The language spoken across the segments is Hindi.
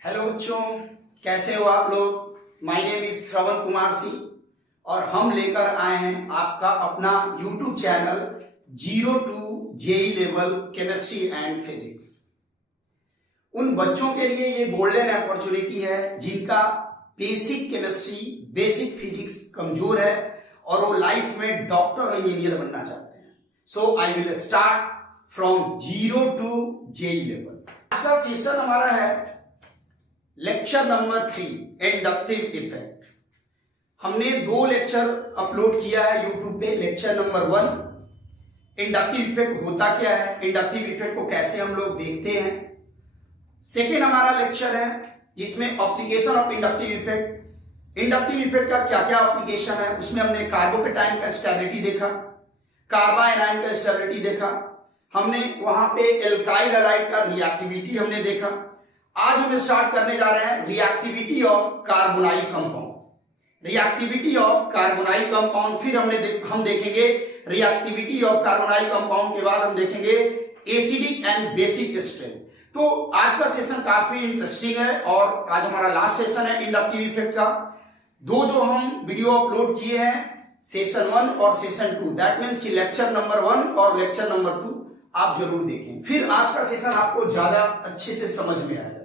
हेलो बच्चों, कैसे हो आप लोग। My name is Shravan Kumar Singh और हम लेकर आए हैं आपका अपना YouTube channel 02 JEE level chemistry and physics. उन बच्चों के लिए ये गोल्डन अपॉर्चुनिटी है जिनका बेसिक केमिस्ट्री बेसिक फिजिक्स कमजोर है और वो लाइफ में डॉक्टर और इंजीनियर बनना चाहते हैं। So I will start from 02 JEE level. आज का सेशन हमारा है लेक्चर नंबर 3 इंडक्टिव इफेक्ट। हमने 2 लेक्चर अपलोड किया है यूट्यूब पे। लेक्चर नंबर 1 इंडक्टिव इफेक्ट होता क्या है, इंडक्टिव इफेक्ट को कैसे हम लोग देखते हैं। सेकेंड हमारा लेक्चर है जिसमें application of inductive effect. Inductive effect का क्या क्या एप्लीकेशन है, उसमें हमने कार्बोकेटाइन का स्टेबिलिटी देखा, कार्बाइनाइन का स्टेबिलिटी देखा, हमने वहां पे एल्काइल हैलाइड का रिएक्टिविटी हमने देखा। आज हम स्टार्ट करने जा रहे हैं reactivity of carbonyl compound. Reactivity of carbonyl compound, फिर हम देखेंगे रिएक्टिविटी ऑफ कार्बोनाइल कंपाउंड के बाद हम देखेंगे एसिडिक एंड बेसिक स्ट्रेंथ। तो आज का सेशन काफी इंटरेस्टिंग है और आज हमारा लास्ट सेशन है इंडक्टिव इफेक्ट का। जो हम वीडियो अपलोड किए हैं सेशन 1 और सेशन 2, दैट मीन्स कि लेक्चर नंबर 1 और लेक्चर नंबर 2 आप जरूर देखें, फिर आज का सेशन आपको ज्यादा अच्छे से समझ में आएगा।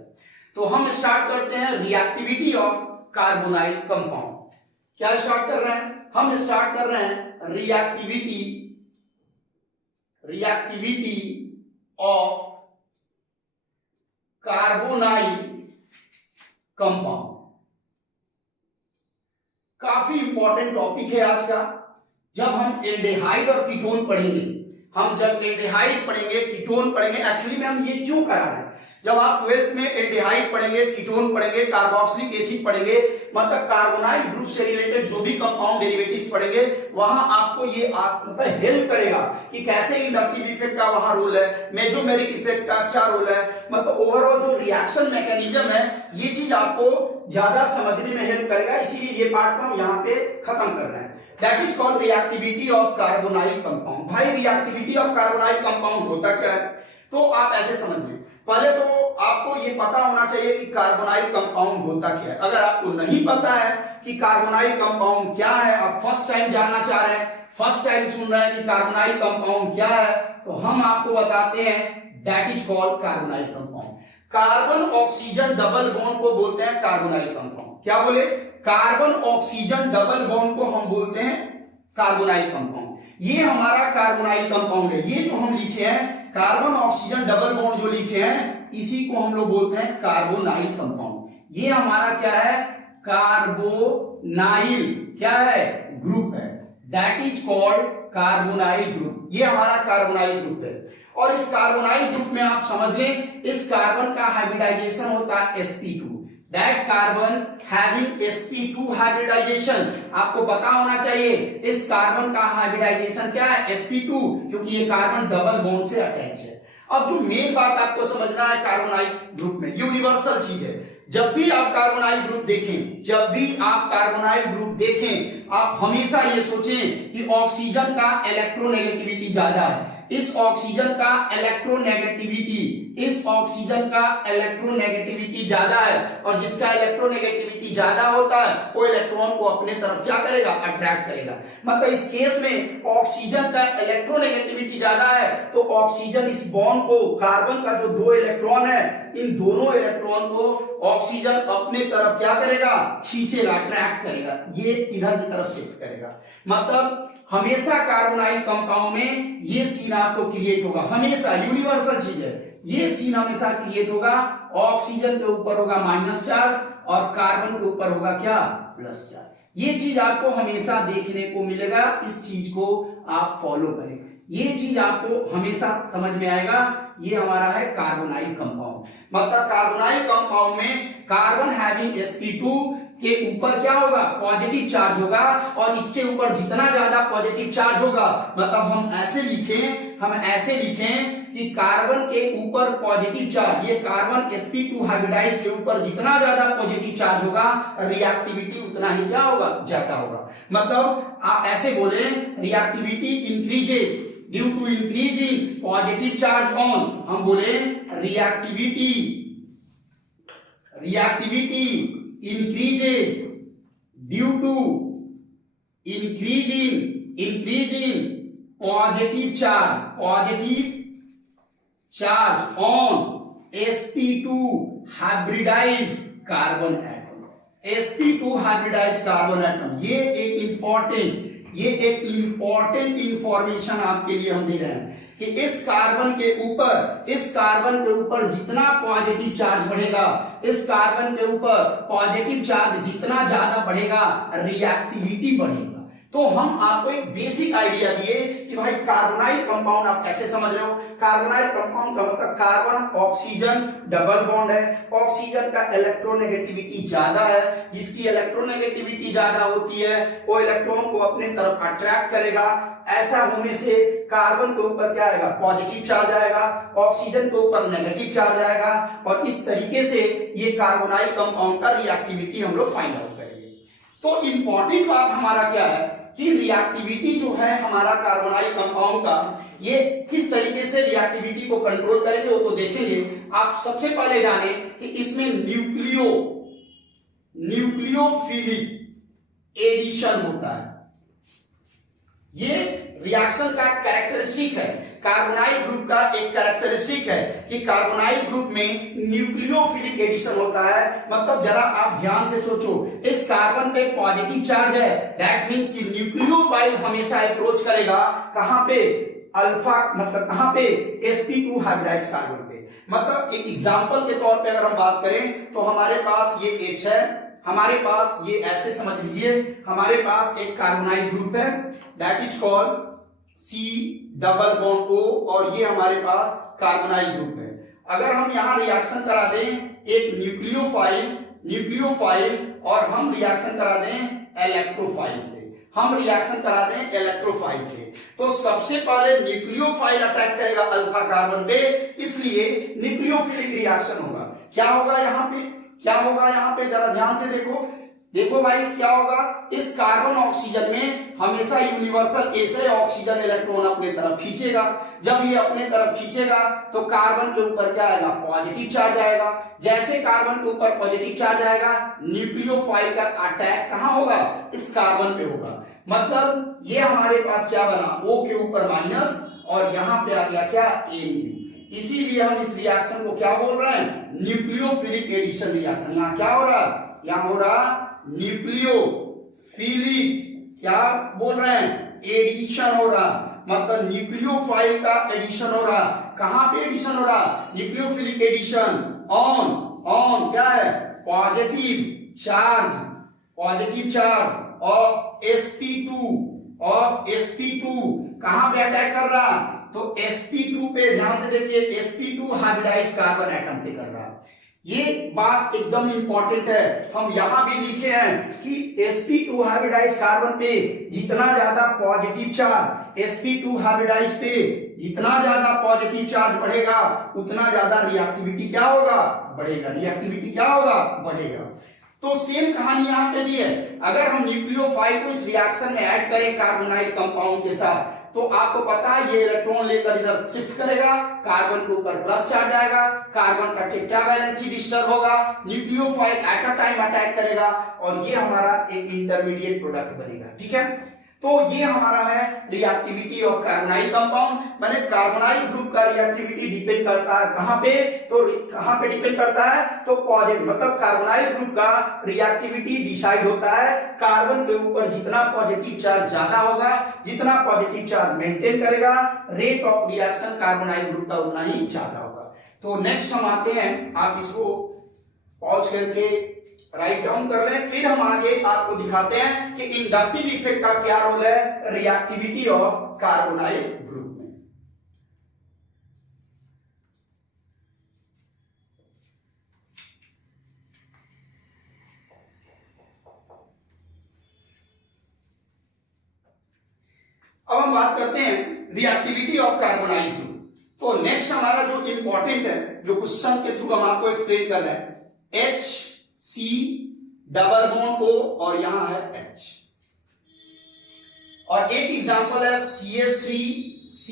तो हम स्टार्ट करते हैं रिएक्टिविटी ऑफ कार्बोनाइल कंपाउंड। क्या स्टार्ट कर रहे हैं हम? स्टार्ट कर रहे हैं रिएक्टिविटी ऑफ कार्बोनाइल कंपाउंड। काफी इंपॉर्टेंट टॉपिक है आज का। जब हम एल्डिहाइड और कीटोन पढ़ेंगे, हम जब एल्डिहाइड पढ़ेंगे, कीटोन पढ़ेंगे, एक्चुअली में हम ये क्यों करा रहे हैं, जब आप 12th में एल्डिहाइड पढ़ेंगे, कीटोन पढ़ेंगे, कार्बोक्सिलिक एसिड पढ़ेंगे, मतलब कार्बोनाइल ग्रुप से रिलेटेड जो भी कंपाउंड डेरिवेटिव्स पढ़ेंगे, वहां आपको ये मतलब हेल्प करेगा कि कैसे इंडक्टिव इफेक्ट का वहां रोल है, मेसोमेरिक इफेक्ट का क्या रोल है, मतलब ओवरऑल जो रिएक्शन मैकेनिज्म है, ये चीज आपको ज्यादा समझने में हेल्प करेगा। इसीलिए ये पार्ट को हम यहाँ पे खत्म कर रहे हैं। That is called reactivity of carbonyl compound. भाई रिएक्टिविटी ऑफ कार्बोनाइल कंपाउंड होता क्या है, तो आप ऐसे समझ लें। पहले तो आपको ये पता होना चाहिए कि कार्बोनाइल कंपाउंड होता क्या है। अगर आपको नहीं पता है कि कार्बोनाइल कंपाउंड क्या है, आप फर्स्ट टाइम जानना चाह रहे हैं, फर्स्ट टाइम सुन रहे हैं कि कार्बोनाइल कंपाउंड क्या है, तो हम आपको बताते हैं that is called carbonyl compound. Carbon oxygen double bond को बोलते हैं कार्बोनाइल कंपाउंड। क्या बोले? कार्बन ऑक्सीजन डबल बॉन्ड को हम बोलते हैं कार्बोनाइल कंपाउंड। ये हमारा कार्बोनाइल कंपाउंड है। ये जो हम लिखे हैं कार्बन ऑक्सीजन डबल बॉन्ड जो लिखे हैं, इसी को हम लोग बोलते हैं कार्बोनाइल कंपाउंड। ये हमारा क्या है? कार्बोनाइल क्या है? ग्रुप है। That is called carbonyl group. ये हमारा कार्बोनाइल ग्रुप है। और इस कार्बोनाइल ग्रुप में आप समझ लें, इस कार्बन का हाइब्रिडाइजेशन होता है sp2। That carbon having sp2 hybridisation. आपको पता होना चाहिए इस कार्बन का हाइब्रिडाइजेशन क्या है? sp2, क्योंकि ये कार्बन डबल बॉन्ड से अटैच है। अब जो मेन बात आपको समझना है कार्बोनाइल ग्रुप में, यूनिवर्सल चीज है। जब भी आप कार्बोनाइल ग्रुप देखें, जब भी आप कार्बोनाइल ग्रुप देखें, आप हमेशा ये सोचें कि ऑक्सीजन का इलेक्ट्रोनेगेटिविटी ज्यादा है। इस ऑक्सीजन का इलेक्ट्रोनेगेटिविटी ज्यादा है, और जिसका इलेक्ट्रोनेगेटिविटी ज्यादा होता है वो इलेक्ट्रॉन को अपने तरफ क्या करेगा? अट्रैक्ट करेगा। मतलब इस केस में ऑक्सीजन का इलेक्ट्रोनेगेटिविटी ज्यादा है, तो ऑक्सीजन इस बॉन्ड को, कार्बन का जो 2 इलेक्ट्रॉन है, इन दोनों इलेक्ट्रॉन को ऑक्सीजन अपने तरफ क्या करेगा? खींचेगा, अट्रैक्ट करेगा, ये इधर की तरफ शिफ्ट करेगा। मतलब हमेशा कार्बोनाइल कंपाउंड में ये सीन आपको क्रिएट होगा, हमेशा यूनिवर्सल चीज है। ये सीन हमेशा क्रिएट होगा, ऑक्सीजन के ऊपर होगा माइनस चार्ज और कार्बन के ऊपर होगा क्या? Plus charge. ये चीज आपको हमेशा देखने को मिलेगा। इस चीज को आप फॉलो करें, ये चीज आपको हमेशा समझ में आएगा। ये हमारा है कार्बोनाइल कंपाउंड। मतलब कार्बोनाइल कंपाउंड में कार्बन हैविंग sp2 के ऊपर क्या होगा? पॉजिटिव चार्ज होगा, और इसके ऊपर जितना ज्यादा पॉजिटिव चार्ज होगा, मतलब हम ऐसे लिखें कि कार्बन के ऊपर पॉजिटिव चार्ज, ये कार्बन sp2 हाइब्रिडाइज के ऊपर जितना ज्यादा पॉजिटिव चार्ज होगा, रिएक्टिविटी उतना ही क्या होगा? ज्यादा होगा। मतलब आप ऐसे बोले reactivity increases due to increase in positive charge on, हम बोले reactivity increases due to increase in positive charge on sp2 hybridized carbon atom। sp2 hybridized carbon atom ये एक इंपॉर्टेंट इंफॉर्मेशन आपके लिए हम दे रहे हैं कि इस कार्बन के ऊपर जितना पॉजिटिव चार्ज बढ़ेगा, इस कार्बन के ऊपर पॉजिटिव चार्ज जितना ज्यादा बढ़ेगा, रिएक्टिविटी बढ़ेगा। तो हम आपको एक बेसिक आइडिया दिए कि भाई कार्बोनाइल कंपाउंड आप कैसे समझ रहे हो। कार्बोनाइल कंपाउंड का मतलब कार्बन ऑक्सीजन डबल बॉन्ड है, ऑक्सीजन का इलेक्ट्रोनेगेटिविटी ज्यादा है, जिसकी इलेक्ट्रोनेगेटिविटी ज्यादा होती है वो इलेक्ट्रॉन को अपने तरफ अट्रैक्ट करेगा। ऐसा होने से कार्बन के ऊपर क्या आएगा, पॉजिटिव चार्ज आएगा, ऑक्सीजन के ऊपर नेगेटिव चार्ज आएगा, और इस तरीके से ये कार्बोनाइल कंपाउंड का रिएक्टिविटी हम लोग फाइंड आउट करेंगे। तो इंपॉर्टेंट बात हमारा क्या है कि रिएक्टिविटी जो है हमारा कार्बोनाइल कंपाउंड का, ये किस तरीके से रिएक्टिविटी को कंट्रोल करेंगे वो तो देखेंगे। आप सबसे पहले जाने कि इसमें न्यूक्लियोफिलिक एडिशन होता है। ये रिएक्शन का कैरेक्टरिस्टिक है, कार्बोनाइल ग्रुप का एक कैरेक्टरिस्टिक है कि कार्बोनाइल ग्रुप में न्यूक्लियोफिलिक एडिशन होता है। मतलब जरा आप ध्यान से सोचो, इस कार्बन पे पॉजिटिव चार्ज है, दैट मींस कि न्यूक्लियोफाइल हमेशा अप्रोच करेगा कहां पे, अल्फा, मतलब कहां पे, sp2 हाइब्रिडाइज्ड कार्बन पे। मतलब एक एग्जांपल के तौर पे अगर हम बात करें तो हमारे पास ये H है, हमारे पास ये ऐसे समझ लीजिए, हमारे पास एक कार्बोनाइल ग्रुप है that is called C double bond O, और ये हमारे पास कार्बोनाइल ग्रुप है। अगर हम यहां रिएक्शन करा दें एक न्यूक्लियोफाइल और हम रिएक्शन करा दें इलेक्ट्रोफाइल से, तो सबसे पहले न्यूक्लियोफाइल अटैक करेगा अल्फा कार्बन पे, इसलिए न्यूक्लियोफिलिक रिएक्शन होगा। क्या होगा यहाँ पे जरा ध्यान से देखो भाई, क्या होगा, इस कार्बन ऑक्सीजन में हमेशा यूनिवर्सल केस है, ऑक्सीजन इलेक्ट्रॉन अपने तरफ खींचेगा। जब ये अपने तरफ खींचेगा तो कार्बन के ऊपर क्या आएगा, पॉजिटिव चार्ज आएगा। जैसे कार्बन के ऊपर पॉजिटिव चार्ज आएगा, न्यूक्लियोफाइल का अटैक कहां होगा, इस कार्बन पे होगा। मतलब ये हमारे पास क्या बना, O के ऊपर माइनस, और यहां पे आ गया क्या, Mu। इसीलिए हम इस रिएक्शन को क्या बोल रहे हैं, न्यूक्लियोफिलिक एडिशन रिएक्शन। यहां क्या हो रहा है, यहां हो रहा न्यूक्लियोफिलिक, क्या बोल रहे हैं, एडिशन हो रहा। मतलब न्यूक्लियोफाइल का एडिशन हो रहा। कहां पे एडिशन हो रहा, न्यूक्लियोफिलिक एडिशन ऑन क्या है, पॉजिटिव चार्ज ऑफ sp2 कहां पे अटैक कर रहा, तो sp2 पे ध्यान से देखिए, sp2 हाइब्रिडाइज्ड कार्बन एटम पे कर रहा। ये बात एकदम इंपॉर्टेंट है, हम यहां भी लिखे हैं कि sp2 हाइब्रिडाइज्ड कार्बन पे जितना ज्यादा पॉजिटिव चार्ज, sp2 हाइब्रिडाइज्ड पे जितना ज्यादा पॉजिटिव चार्ज बढ़ेगा उतना ज्यादा रिएक्टिविटी क्या होगा, बढ़ेगा। तो सेम कहानी यहां पे भी है। अगर हम न्यूक्लियोफाइल को इस रिएक्शन में ऐड करें कार्बोनाइल कंपाउंड के साथ, तो आपको पता है ये इलेक्ट्रॉन लेकर इधर शिफ्ट करेगा, कार्बन के ऊपर प्लस चार्ज आएगा, कार्बन का टेट्रावैलेंसी डिस्टर्ब होगा, nucleophile at a time attack करेगा, और ये हमारा एक इंटरमीडिएट प्रोडक्ट बनेगा। ठीक है, तो ये हमारा है रिएक्टिविटी ऑफ कार्बोनाइल कंपाउंड। माने कार्बोनाइल ग्रुप का रिएक्टिविटी डिपेंड करता है कहां पे, तो कहां पे डिपेंड करता है, तो पॉजिटिव, मतलब कार्बोनाइल ग्रुप का रिएक्टिविटी डिसाइड होता है कार्बन के ऊपर जितना पॉजिटिव चार्ज ज्यादा होगा, जितना पॉजिटिव चार्ज मेंटेन करेगा, rate of reaction carbonyl group का उतना ही ज्यादा होगा। तो नेक्स्ट हम आते हैं, आप इसको पॉज करके राइट डाउन कर लें, फिर हम आगे आपको दिखाते हैं कि इंडक्टिव इफेक्ट का क्या रोल है रिएक्टिविटी ऑफ कार्बोनाइल ग्रुप में। अब हम बात करते हैं रिएक्टिविटी ऑफ कार्बोनाइल ग्रुप। तो नेक्स्ट हमारा जो इंपॉर्टेंट है, जो क्वेश्चन के थ्रू हम आपको एक्सप्लेन कर रहे हैं, HC डबल बॉन्ड O और यहां है H, और एक एग्जांपल है CH3C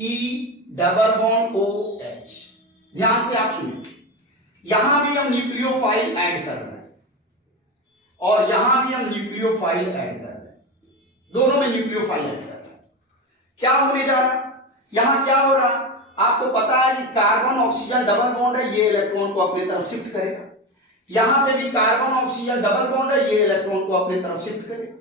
डबल बॉन्ड OH। ध्यान से आप सुनिए, यहां भी हम न्यूक्लियोफाइल ऐड कर रहे हैं और यहां भी हम न्यूक्लियोफाइल ऐड कर रहे हैं, दोनों में न्यूक्लियोफाइल ऐड कर रहे हैं। क्या होने जा रहा है, यहां क्या हो रहा है, आपको पता है कि कार्बन ऑक्सीजन डबल बॉन्ड है, ये इलेक्ट्रॉन को अपने तरफ शिफ्ट करेगा। यहां पे भी कार्बन ऑक्सीजन डबल बॉन्ड है, ये इलेक्ट्रॉन को अपने तरफ शिफ्ट करेगा।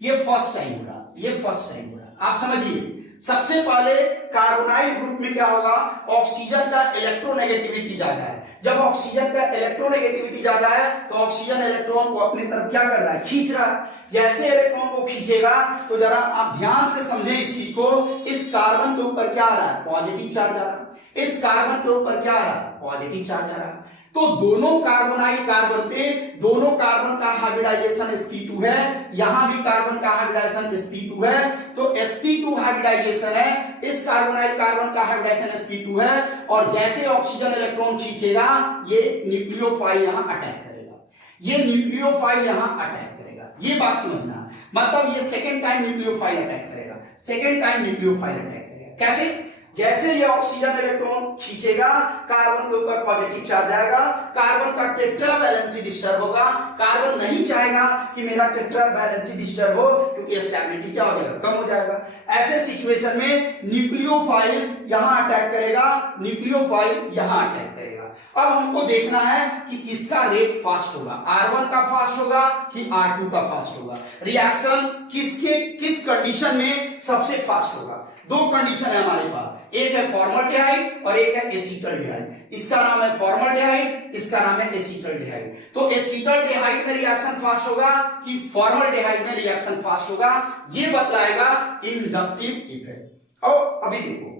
ये फर्स्ट टाइम हो रहा, ये फर्स्ट टाइम हो रहा। आप समझिए, सबसे पहले कार्बोनाइल ग्रुप में क्या होगा, ऑक्सीजन का इलेक्ट्रोनेगेटिविटी ज्यादा है। जब ऑक्सीजन का इलेक्ट्रोनेगेटिविटी ज्यादा है तो ऑक्सीजन इलेक्ट्रॉन को अपनी तरफ क्या कर रहा है, खींच रहा है। जैसे इलेक्ट्रॉन को खींचेगा तो जरा आप ध्यान से समझे इस चीज को, इस कार्बन के ऊपर क्या आ रहा है, पॉजिटिव चार्ज आ रहा है। इस कार्बन के ऊपर क्या आ रहा है, पॉजिटिव चार्ज आ रहा है। तो दोनों कार्बोनाइल कार्बन पे दोनों कार्बन का हाइब्रिडाइजेशन sp2 है, यहां भी कार्बन का हाइब्रिडाइजेशन sp2 है। तो sp2 हाइब्रिडाइजेशन है, इस कार्बोनाइल कार्बन का हाइब्रिडाइजेशन sp2 है और जैसे ऑक्सीजन इलेक्ट्रॉन खींचेगा ये न्यूक्लियोफाइल यहां अटैक करेगा, ये न्यूक्लियोफाइल यहां अटैक करेगा। ये बात समझना, मतलब ये सेकेंड टाइम न्यूक्लियोफाइल अटैक करेगा, सेकेंड टाइम न्यूक्लियोफाइल अटैक करेगा। कैसे, जैसे ये ऑक्सीजन इलेक्ट्रॉन खींचेगा कार्बन के ऊपर पॉजिटिव चार्ज आएगा, कार्बन का टेट्रा वैलेंसी डिस्टर्ब होगा। कार्बन नहीं चाहेगा कि मेरा टेट्रा वैलेंसी डिस्टर्ब हो, क्योंकि स्टेबिलिटी क्या हो जाएगा, कम हो जाएगा। ऐसे सिचुएशन में न्यूक्लियोफाइल यहां अटैक करेगा, न्यूक्लियोफाइल यहां अटैक करेगा। अब हमको देखना है कि किसका रेट फास्ट होगा, R1 का फास्ट होगा कि R2 का फास्ट होगा। रिएक्शन किसके किस कंडीशन में सबसे फास्ट होगा। दो कंडीशन है हमारे पास, एक है फॉर्मल्डिहाइड और एक है एसीटल्डिहाइड। इसका नाम है फॉर्मल्डिहाइड, इसका नाम है एसीटल्डिहाइड। तो एसीटल्डिहाइड में रिएक्शन फास्ट होगा कि फॉर्मल्डिहाइड में रिएक्शन फास्ट होगा, ये बतलाएगा इंडक्टिव इफेक्ट। और अभी देखो,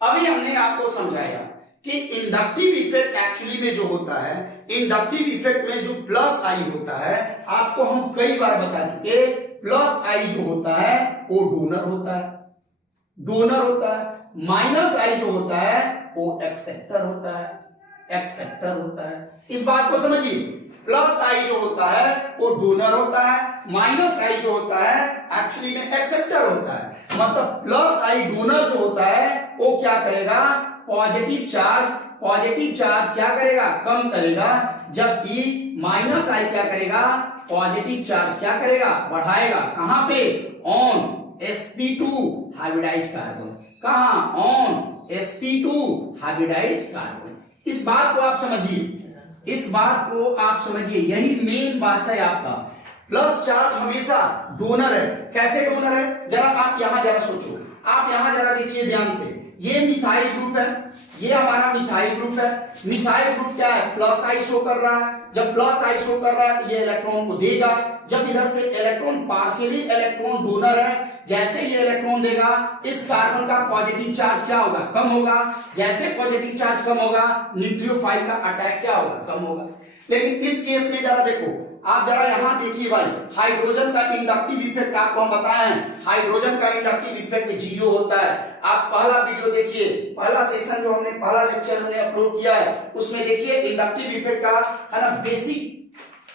अभी हमने आपको समझाया कि इंडक्टिव इफेक्ट एक्चुअली में जो होता है, इंडक्टिव इफेक्ट में जो प्लस आई होता है, आपको हम कई बार बता चुके, प्लस आई जो होता है वो डोनर होता है, डोनर होता है। माइनस आई जो होता है वो एक्सेप्टर होता है, एक्सेप्टर होता है। इस बात को समझिए, प्लस आई जो होता है वो डोनर होता है, माइनस आई जो होता है एक्चुअली में एक्सेप्टर होता है। मतलब प्लस आई डोनर जो होता है वो क्या करेगा, पॉजिटिव चार्ज क्या करेगा, कम करेगा, जबकि माइनस आई क्या करेगा, पॉजिटिव चार्ज क्या करेगा, बढ़ाएगा। कहां पे, ऑन sp2 हाइब्रिडाइज्ड कार्बन, कहां, ऑन sp2 हाइब्रिडाइज्ड कार्बन। इस बात को आप समझिए, इस बात को आप समझिए, यही मेन बात है आपका। प्लस चार्ज हमेशा डोनर है। कैसे डोनर है, जरा आप यहां जरा सोचो, आप यहां जरा देखिए ध्यान से, ये मिथाइल ग्रुप है, ये हमारा मिथाइल ग्रुप है। मिथाइल ग्रुप क्या है, प्लस आई शो कर रहा है। जब प्लस आई शो कर रहा है तो ये इलेक्ट्रॉन को देगा। जब इधर से इलेक्ट्रॉन पार्शियली इलेक्ट्रॉन डोनर है, जैसे ये इलेक्ट्रॉन देगा इस कार्बन का पॉजिटिव चार्ज क्या होगा, कम होगा। जैसे पॉजिटिव चार्ज कम होगा न्यूक्लियोफाइल का अटैक क्या होगा, कम होगा। लेकिन इस केस में जरा देखो, आप जरा यहां देखिए भाई, हाइड्रोजन का इंडक्टिव इफेक्ट आपको हम बताए हैं, हाइड्रोजन का इंडक्टिव इफेक्ट 0 होता है। आप पहला वीडियो देखिए, पहला सेशन जो हमने, पहला लेक्चर हमने अपलोड किया है, उसमें देखिए इंडक्टिव इफेक्ट का है ना बेसिक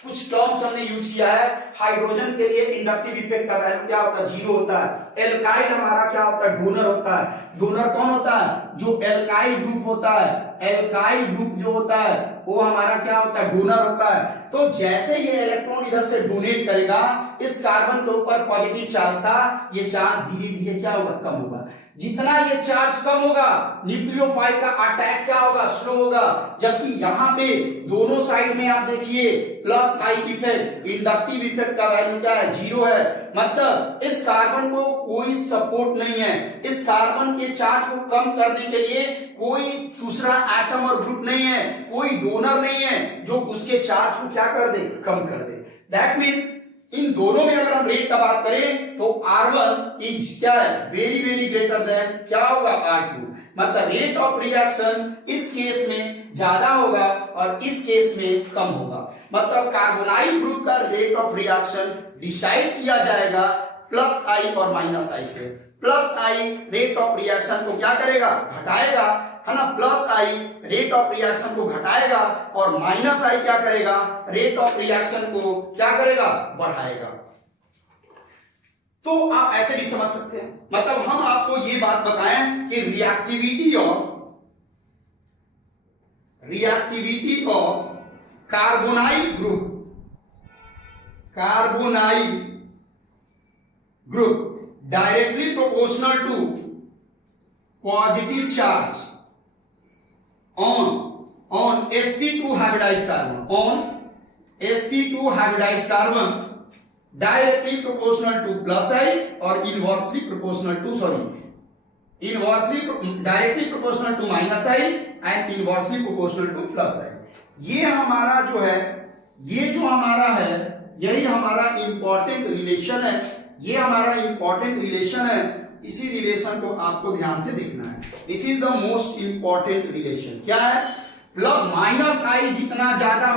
कुछ टर्म्स हमने यूज किया है। हाइड्रोजन के लिए इंडक्टिव इफेक्ट का वैल्यू क्या होता है, 0 होता है। एल्काइल हमारा क्या होता है, डोनर होता है। डोनर कौन होता है, जो एल्काइल ग्रुप होता है, एल्काइल ग्रुप जो होता है वो हमारा क्या होता है, डोनर होता है। तो जैसे ये इलेक्ट्रॉन इधर से डोनेट करेगा, इस कार्बन के ऊपर पॉजिटिव चार्ज था, ये चार्ज धीरे धीरे क्या होगा, कम होगा। जितना ये चार्ज कम होगा न्यूक्लियोफाइल का अटैक क्या होगा, स्लो होगा। जबकि यहां पे दोनों साइड में आप देखिए plus I effect, inductive effect का वैल्यू क्या है, 0 है। मतलब इस कार्बन को कोई सपोर्ट नहीं है, इस कार्बन के चार्ज को कम करने के लिए कोई दूसरा एटम और ग्रुप नहीं है, कोई डोनर नहीं है जो उसके चार्ज को क्या कर दे, कम कर दे। दैट मीन्स इन दोनों में अगर हम रेट का बात करें तो R1 इज क्या है, वेरी वेरी ग्रेटर देन क्या होगा, R2। मतलब रेट ऑफ रिएक्शन इस केस में ज्यादा होगा और इस केस में कम होगा। मतलब कार्बोनाइल ग्रुप का रेट ऑफ रिएक्शन डिसाइड किया जाएगा प्लस आई और माइनस आई से। Plus I rate of reaction को क्या करेगा, घटाएगा, है ना। Plus I rate of reaction को घटाएगा और माइनस आई क्या करेगा, रेट ऑफ रिएक्शन को क्या करेगा, बढ़ाएगा। तो आप ऐसे भी समझ सकते हैं। मतलब हम आपको ये बात बताएं कि reactivity of carbonyl group directly proportional to positive charge on sp2 hybridized carbon directly proportional to plus I और inversely proportional to directly proportional to minus I and inversely proportional to plus I। ये हमारा जो है, ये जो हमारा है, यही हमारा इंपॉर्टेंट रिलेशन है, ये हमारा इंपॉर्टेंट रिलेशन है। इसी रिलेशन को आपको ध्यान से देखना है। This is the most important relation. क्या है? प्लस माइनस आई जितना ज्यादा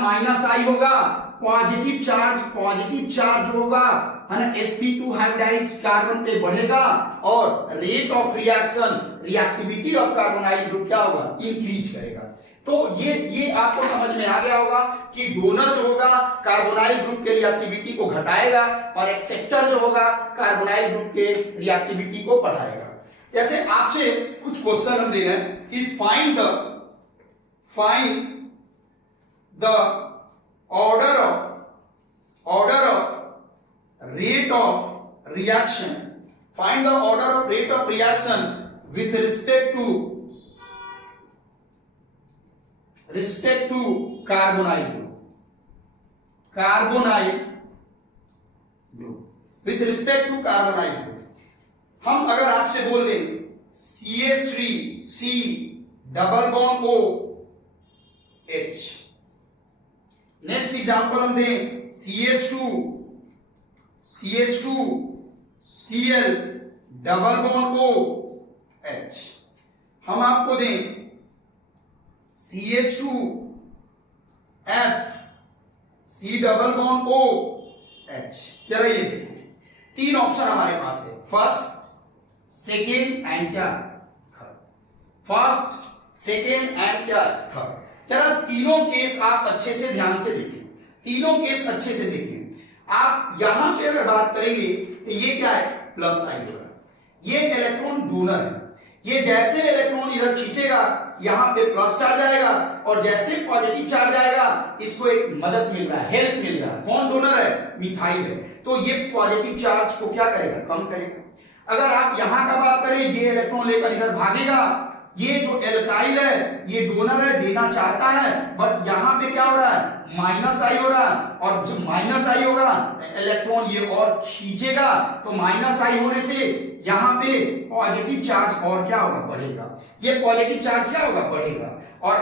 माइनस आई होगा, पॉजिटिव चार्ज जो होगा है ना sp2 हाइब्रिडाइज्ड कार्बन पे बढ़ेगा और rate of reactivity of carbonyl group क्या होगा? इंक्रीज करेगा। तो ये आपको समझ में आ गया होगा कि डोनर जो होगा कार्बोनाइल ग्रुप के रिएक्टिविटी को घटाएगा और एक्सेप्टर जो होगा कार्बोनाइल ग्रुप के रिएक्टिविटी को बढ़ाएगा। जैसे आपसे कुछ क्वेश्चन हम दे रहे हैं कि find the order of rate of reaction, find the order of rate of reaction with respect to carbonyl group with respect to carbonyl group। हम अगर आपसे बोल दें CH3C double bond OH, next example हम दें CH2Cl डबल बॉन्ड OH, हम आपको दें CH2F C double bond OH। जरा ये देखो, तीन ऑप्शन हमारे पास है, फर्स्ट सेकेंड एंड क्या थर्ड, फर्स्ट सेकेंड एंड क्या थर्ड। जरा तीनों केस आप अच्छे से ध्यान से देखें, तीनों केस अच्छे से देखें। आप यहां पे अगर बात करेंगे तो ये क्या है? प्लस आई होगा, ये इलेक्ट्रॉन डोनर है, ये जैसे इलेक्ट्रॉन इधर खींचेगा यहां पे प्लस चार्ज आएगा और जैसे पॉजिटिव चार्ज आएगा इसको एक मदद मिल रहा है, हेल्प मिल रहा है। कौन डोनर है? मिथाइल है। तो ये पॉजिटिव चार्ज को क्या करेगा? कम करेगा। अगर आप यहां का बात करें, ये इलेक्ट्रॉन लेकर इधर भागेगा, ये जो एल्काइल है ये डोनर है, देना चाहता है, बट यहां पे क्या हो रहा है? माइनस आई हो रहा है, और जब माइनस आई होगा इलेक्ट्रॉन ये और खींचेगा, तो माइनस आई होने से यहां पे पॉजिटिव चार्ज और क्या होगा? बढ़ेगा। ये पॉजिटिव चार्ज क्या होगा? बढ़ेगा। और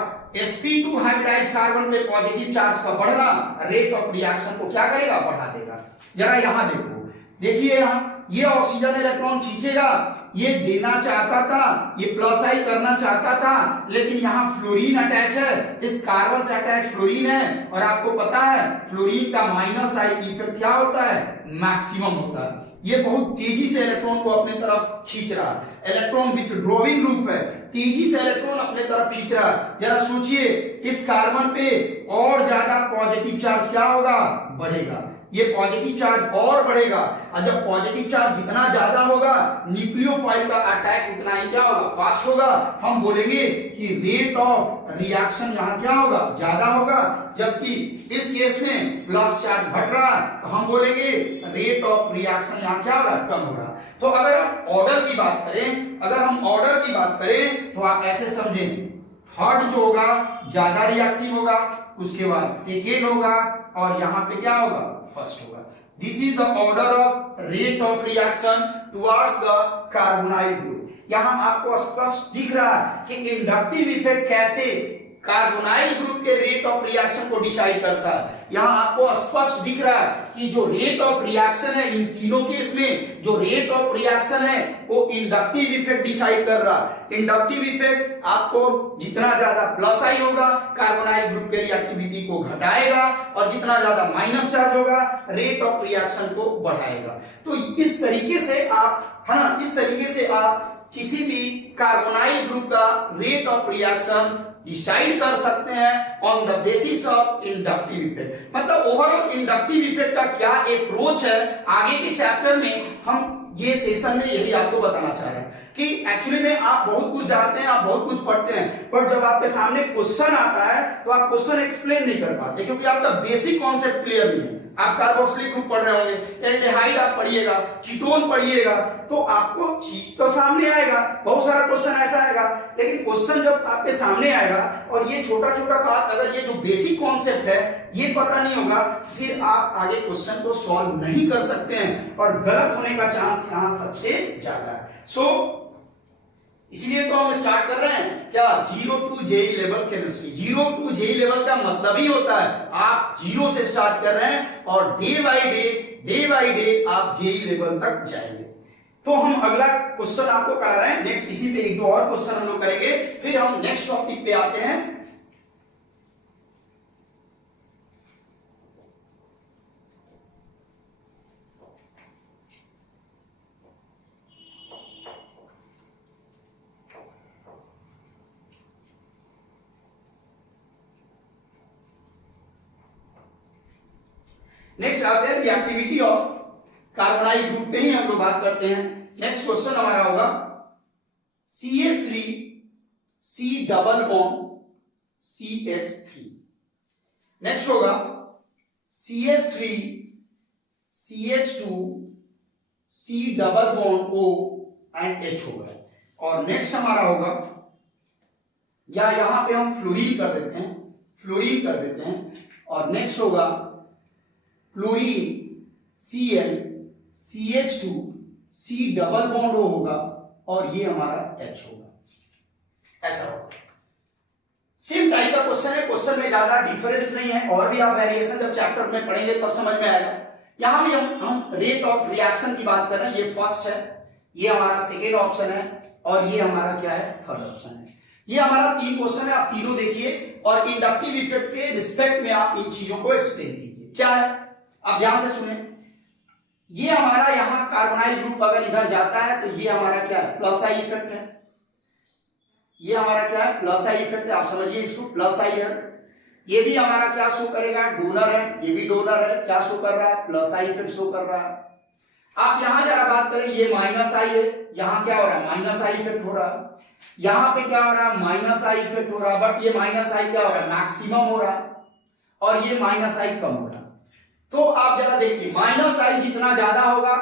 sp2 हाइब्रिडाइज्ड कार्बन पे पॉजिटिव चार्ज का बढ़ना रेट ऑफ रिएक्शन को क्या करेगा? बढ़ा देगा। जरा यहां देखो, देखिए यहां ये ऑक्सीजन इलेक्ट्रॉन खींचेगा, ये देना चाहता था, ये प्लस आई करना चाहता था, लेकिन यहां फ्लोरीन अटैच है, इस कार्बन से अटैच फ्लोरीन है, और आपको पता है फ्लोरीन का माइनस आई इफेक्ट क्या होता है? मैक्सिमम होता है। ये बहुत तेजी से इलेक्ट्रॉन को अपने तरफ खींच रहा है, इलेक्ट्रॉन विथड्रॉइंग ग्रुप है, तेजी से इलेक्ट्रॉन अपने तरफ खींच रहा है। जरा सोचिए, इस कार्बन पे और ज्यादा पॉजिटिव चार्ज क्या होगा? बढ़ेगा। ये पॉजिटिव चार्ज और बढ़ेगा, और जब पॉजिटिव चार्ज जितना ज्यादा होगा न्यूक्लियोफाइल का अटैक उतना ही क्या होगा? फास्ट होगा। हम बोलेंगे कि रेट ऑफ रिएक्शन यहां क्या होगा? ज्यादा होगा। जबकि इस केस में प्लस चार्ज घट रहा है, तो हम बोलेंगे रेट ऑफ रिएक्शन यहां क्या हो रहा? कम हो रहा। तो अगर हम ऑर्डर की बात करें, तो आप ऐसे समझें, थर्ड जो होगा ज्यादा रिएक्टिव होगा, उसके बाद सेकेंड होगा, और यहां पे क्या होगा? फर्स्ट होगा। This is the order of rate of reaction towards the carbonyl group. यहां आपको स्पष्ट दिख रहा है कि इंडक्टिव इफेक्ट कैसे कार्बोनाइल ग्रुप के रेट ऑफ रिएक्शन को डिसाइड करता है। यहां आपको स्पष्ट दिख रहा है कि जो रेट ऑफ रिएक्शन है, इन तीनों केस में जो रेट ऑफ रिएक्शन है वो इंडक्टिव इफेक्ट डिसाइड कर रहा है। इंडक्टिव इफेक्ट आपको जितना ज्यादा प्लस आई होगा कार्बोनाइल ग्रुप के रिएक्टिविटी को घटाएगा, और जितना ज्यादा माइनस चार्ज होगा रेट ऑफ रिएक्शन को बढ़ाएगा। तो इस तरीके से आप, है ना, इस तरीके से आप किसी भी कार्बोनाइल ग्रुप का रेट ऑफ रिएक्शन डिसाइड कर सकते हैं on the basis of inductive effect. मतलब ओवरऑल इंडक्टिव इफेक्ट का क्या अप्रोच है, आगे के चैप्टर में हम ये सेशन में यही आपको बताना चाह रहे हैं कि एक्चुअली में आप बहुत कुछ जानते हैं, आप बहुत कुछ पढ़ते हैं, पर जब आपके सामने क्वेश्चन आता है तो आप क्वेश्चन एक्सप्लेन नहीं कर पाते क्योंकि आपका बेसिक कॉन्सेप्ट क्लियर नहीं है। आप कार्बोक्सिलिक ग्रुप पढ़ रहे होंगे, एल्डिहाइड आप पढ़िएगा, कीटोन पढ़िएगा, तो आपको चीज तो सामने आएगा, बहुत सारा क्वेश्चन ऐसा आएगा, लेकिन क्वेश्चन जब आपके सामने आएगा और ये छोटा छोटा बात अगर ये जो बेसिक कॉन्सेप्ट है ये पता नहीं होगा, फिर आप आगे क्वेश्चन को सॉल्व नहीं कर सकते हैं और गलत होने का चांस यहां सबसे ज्यादा है। सो इसलिए तो हम स्टार्ट कर रहे हैं क्या, 0 to JEE level chemistry. 0 to JEE level का मतलब ही होता है आप 0 से स्टार्ट कर रहे हैं और डे बाय डे आप JEE लेवल तक जाएंगे। तो हम अगला क्वेश्चन आपको करा रहे हैं, नेक्स्ट इसी पे एक दो और क्वेश्चन हम लोग करेंगे, फिर हम नेक्स्ट टॉपिक पे आते हैं। नेक्स्ट आते हैं रिएक्टिविटी ऑफ कार्बोनाइल ग्रुप पे ही हम लोग बात करते हैं। नेक्स्ट क्वेश्चन हमारा होगा CH3 C double bond CH3। Next होगा CH3 CH2 C double bond O and H होगा। और नेक्स्ट हमारा होगा, या यहां पे हम फ्लोरीन कर देते हैं, और नेक्स्ट होगा chlorine Cl CH2 C double bond O होगा और ये हमारा H होगा। ऐसा होगा, सेम टाइप का क्वेश्चन है, क्वेश्चन में ज्यादा डिफरेंस नहीं है, और भी आप वेरिएशन जब चैप्टर में पढ़ेंगे तब समझ में आएगा। यहां भी हम रेट ऑफ रिएक्शन की बात कर रहे हैं, ये फर्स्ट है, ये हमारा सेकेंड ऑप्शन है और ये हमारा क्या है, थर्ड ऑप्शन है। ये हमारा 3 क्वेश्चन है, आप तीनों देखिए और इंडक्टिव इफेक्ट के रिस्पेक्ट में आप इन चीजों को एक्सप्लेन कीजिए। क्या है, आप ध्यान से सुने। ये हमारा यहां कार्बोनाइल ग्रुप अगर इधर जाता है तो ये हमारा क्या है, प्लस आई इफेक्ट है। ये हमारा क्या है, प्लस आई इफेक्ट है, आप समझिए इसको, प्लस आई है। ये भी हमारा क्या शो करेगा, डोनर है, ये भी डोनर है, क्या शो कर रहा है, प्लस आई इफेक्ट शो कर रहा है। आप यहां जरा बात करें, ये माइनस आई है, यहां क्या हो रहा है, माइनस आई इफेक्ट हो रहा है। यहां पे क्या हो रहा है, माइनस आई इफेक्ट हो रहा है, बट ये माइनस आई क्या हो रहा है, मैक्सिमम हो रहा है, और ये माइनस आई कम हो रहा है। तो आप जरा देखिए, माइनस आई जितना ज्यादा होगा,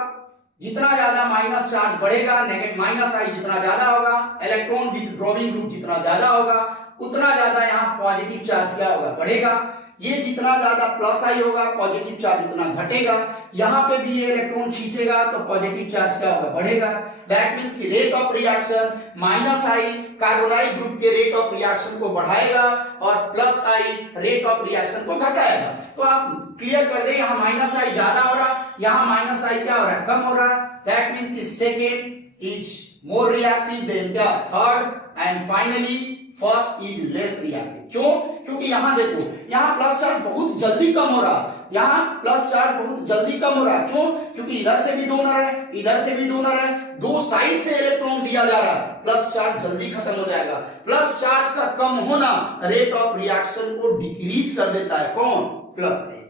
जितना ज्यादा माइनस चार्ज बढ़ेगा, नेगेटिव माइनस आई जितना ज्यादा होगा, इलेक्ट्रॉन विथड्रॉइंग ग्रुप जितना ज्यादा होगा, उतना ज्यादा यहाँ पॉजिटिव चार्ज क्या होगा, बढ़ेगा। ये जितना ज्यादा प्लस आई होगा, पॉजिटिव चार्ज उतना घटेगा। यहाँ पे भी ये इलेक्ट्रॉन खींचेगा तो पॉजिटिव चार्ज क्या होगा, बढ़ेगा। दैट मींस कि rate of reaction minus I carbonyl group के रेट ऑफ रिएक्शन को बढ़ाएगा और plus I rate of reaction को घटाएगा। तो आप क्लियर कर दें, यहाँ माइनस आई ज्यादा हो रहा, यहाँ माइनस आई क्या हो रहा है, कम हो रहा। दैट मींस कि second is more reactive than क्या, third, and finally first is less reactive. क्यों, क्योंकि यहां देखो, यहां प्लस चार्ज बहुत जल्दी कम हो रहा, यहां प्लस चार्ज बहुत जल्दी कम हो रहा। क्यों, क्योंकि इधर से भी डोनर है, इधर से भी डोनर है, दो साइड से इलेक्ट्रॉन दिया जा रहा है, प्लस चार्ज जल्दी खत्म हो जाएगा। प्लस चार्ज का कम होना रेट ऑफ रिएक्शन को डिक्रीज कर देता है, कौन, प्लस आई।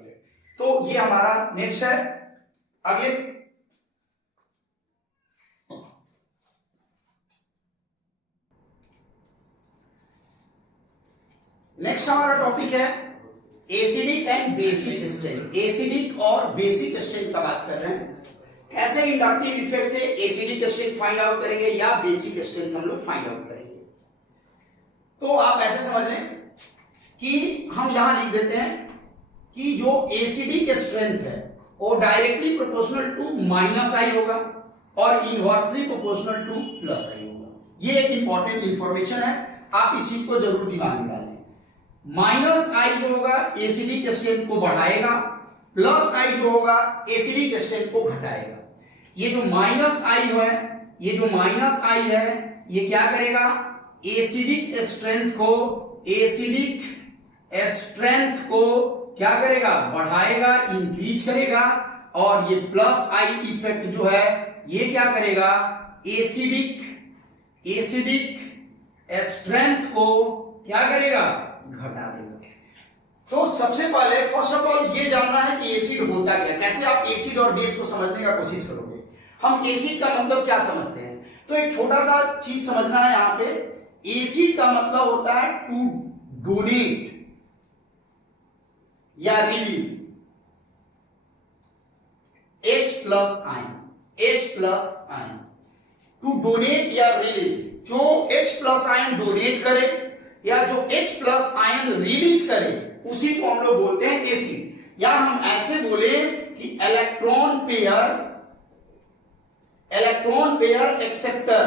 तो ये हमारा नेक्स्ट है। अगले नेक्स्ट हमारा टॉपिक है acidic and basic strength. Acidic और बेसिक स्ट्रेंथ का बात कर रहे हैं, कैसे इंडक्टिव इफेक्ट से एसिडिक स्ट्रेंथ फाइंड आउट करेंगे या बेसिक स्ट्रेंथ हम लोग फाइंड आउट करेंगे। तो आप ऐसे समझ लें कि हम यहां लिख देते हैं कि जो एसिडिक स्ट्रेंथ है वो डायरेक्टली प्रोपोर्शनल टू माइनस आई होगा और इनवर्सली प्रोपोर्शनल टू प्लस आई होगा। ये एक इंपॉर्टेंट इंफॉर्मेशन है, आप इस चीज को जरूर दिमाग में डालें। माइनस आई जो होगा एसिडिक स्ट्रेंथ को बढ़ाएगा, प्लस आई जो होगा एसिडिक स्ट्रेंथ को घटाएगा। ये जो माइनस आई है, ये जो माइनस आई है, ये क्या करेगा, एसिडिक स्ट्रेंथ को क्या करेगा, बढ़ाएगा, इंक्रीज करेगा। और ये प्लस आई इफेक्ट जो है ये क्या करेगा, एसिडिक स्ट्रेंथ को क्या करेगा, घटा देगा। तो सबसे पहले फर्स्ट ऑफ ऑल ये जानना है कि एसिड होता क्या, कैसे आप एसिड और बेस को समझने का कोशिश करोगे। हम एसिड का मतलब क्या समझते हैं? तो एक छोटा सा चीज समझना है यहां पे। एसिड का मतलब होता है टू डोनेट या release H plus ion, H plus ion, to donate या रिलीज। जो H प्लस आयन डोनेट करे या जो H प्लस आयन रिलीज करे उसी को हम लोग बोलते हैं एसिड। या हम ऐसे बोले कि इलेक्ट्रॉन पेयर एक्सेप्टर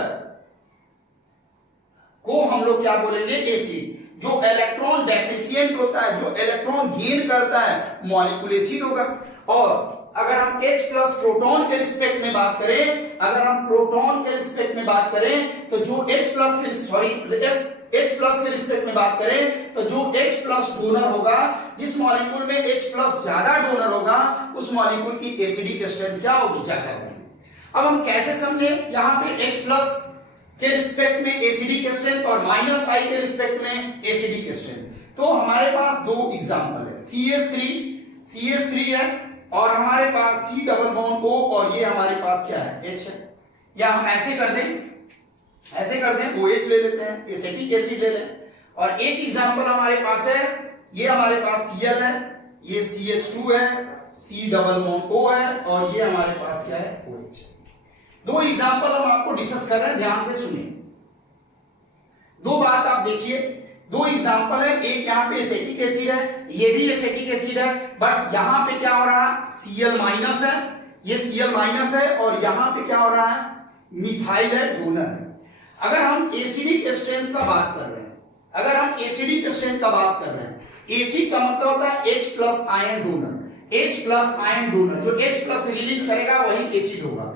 को हम लोग क्या बोलेंगे? एसिड। जो इलेक्ट्रॉन डेफिशिएंट होता है, जो इलेक्ट्रॉन गेन करता है, मॉलिक्यूल एसिड होगा। और अगर हम H प्लस प्रोटॉन के रिस्पेक्ट में बात करें, अगर हम प्रोटॉन के रिस्पेक्ट में बात करें तो जो H प्लस के रिस्पेक्ट में बात करें तो जो H प्लस डोनर होगा, जिस मॉलिक्यूल में H प्लस ज्यादा डोनर होगा उस मॉलिक्यूल की एसिडिक स्ट्रेंथ क्या होगी? ज्यादा होगी। अब हम कैसे समझे? यहां पे H प्लस के रिस्पेक्ट में एसिडिक स्ट्रेंथ और माइनस I के रिस्पेक्ट में एसिडिक स्ट्रेंथ। तो हमारे पास दो एग्जांपल है, CH3 है और हमारे पास C डबल बॉन्ड O और ये हमारे पास क्या है? H है। या हम ऐसे कर दें OH ले लेते हैं, एसिटिक एसिड ले लें। और एक एग्जांपल हमारे पास है, ये हमारे पास Cl है, ये CH2 है, C डबल बॉन्ड O है और ये हमारे पास क्या है? OH। दो एग्जांपल हम आपको डिस्कस कर रहे हैं, ध्यान से सुनिए। दो बात आप देखिए, दो एग्जांपल है, एक यहाँ पे एसिटिक एसिड है, ये भी एसिटिक एसिड है, बट यहाँ पे क्या हो रहा है? Cl माइनस है, ये Cl माइनस है और यहाँ पे क्या हो रहा है? मिथाइल है, डोनर है। अगर हम एसिडिक स्ट्रेंथ का बात कर रहे हैं, एसिड का मतलब होता है H plus ion donor, H plus ion donor, जो H प्लस रिलीज करेगा वही एसिड होगा।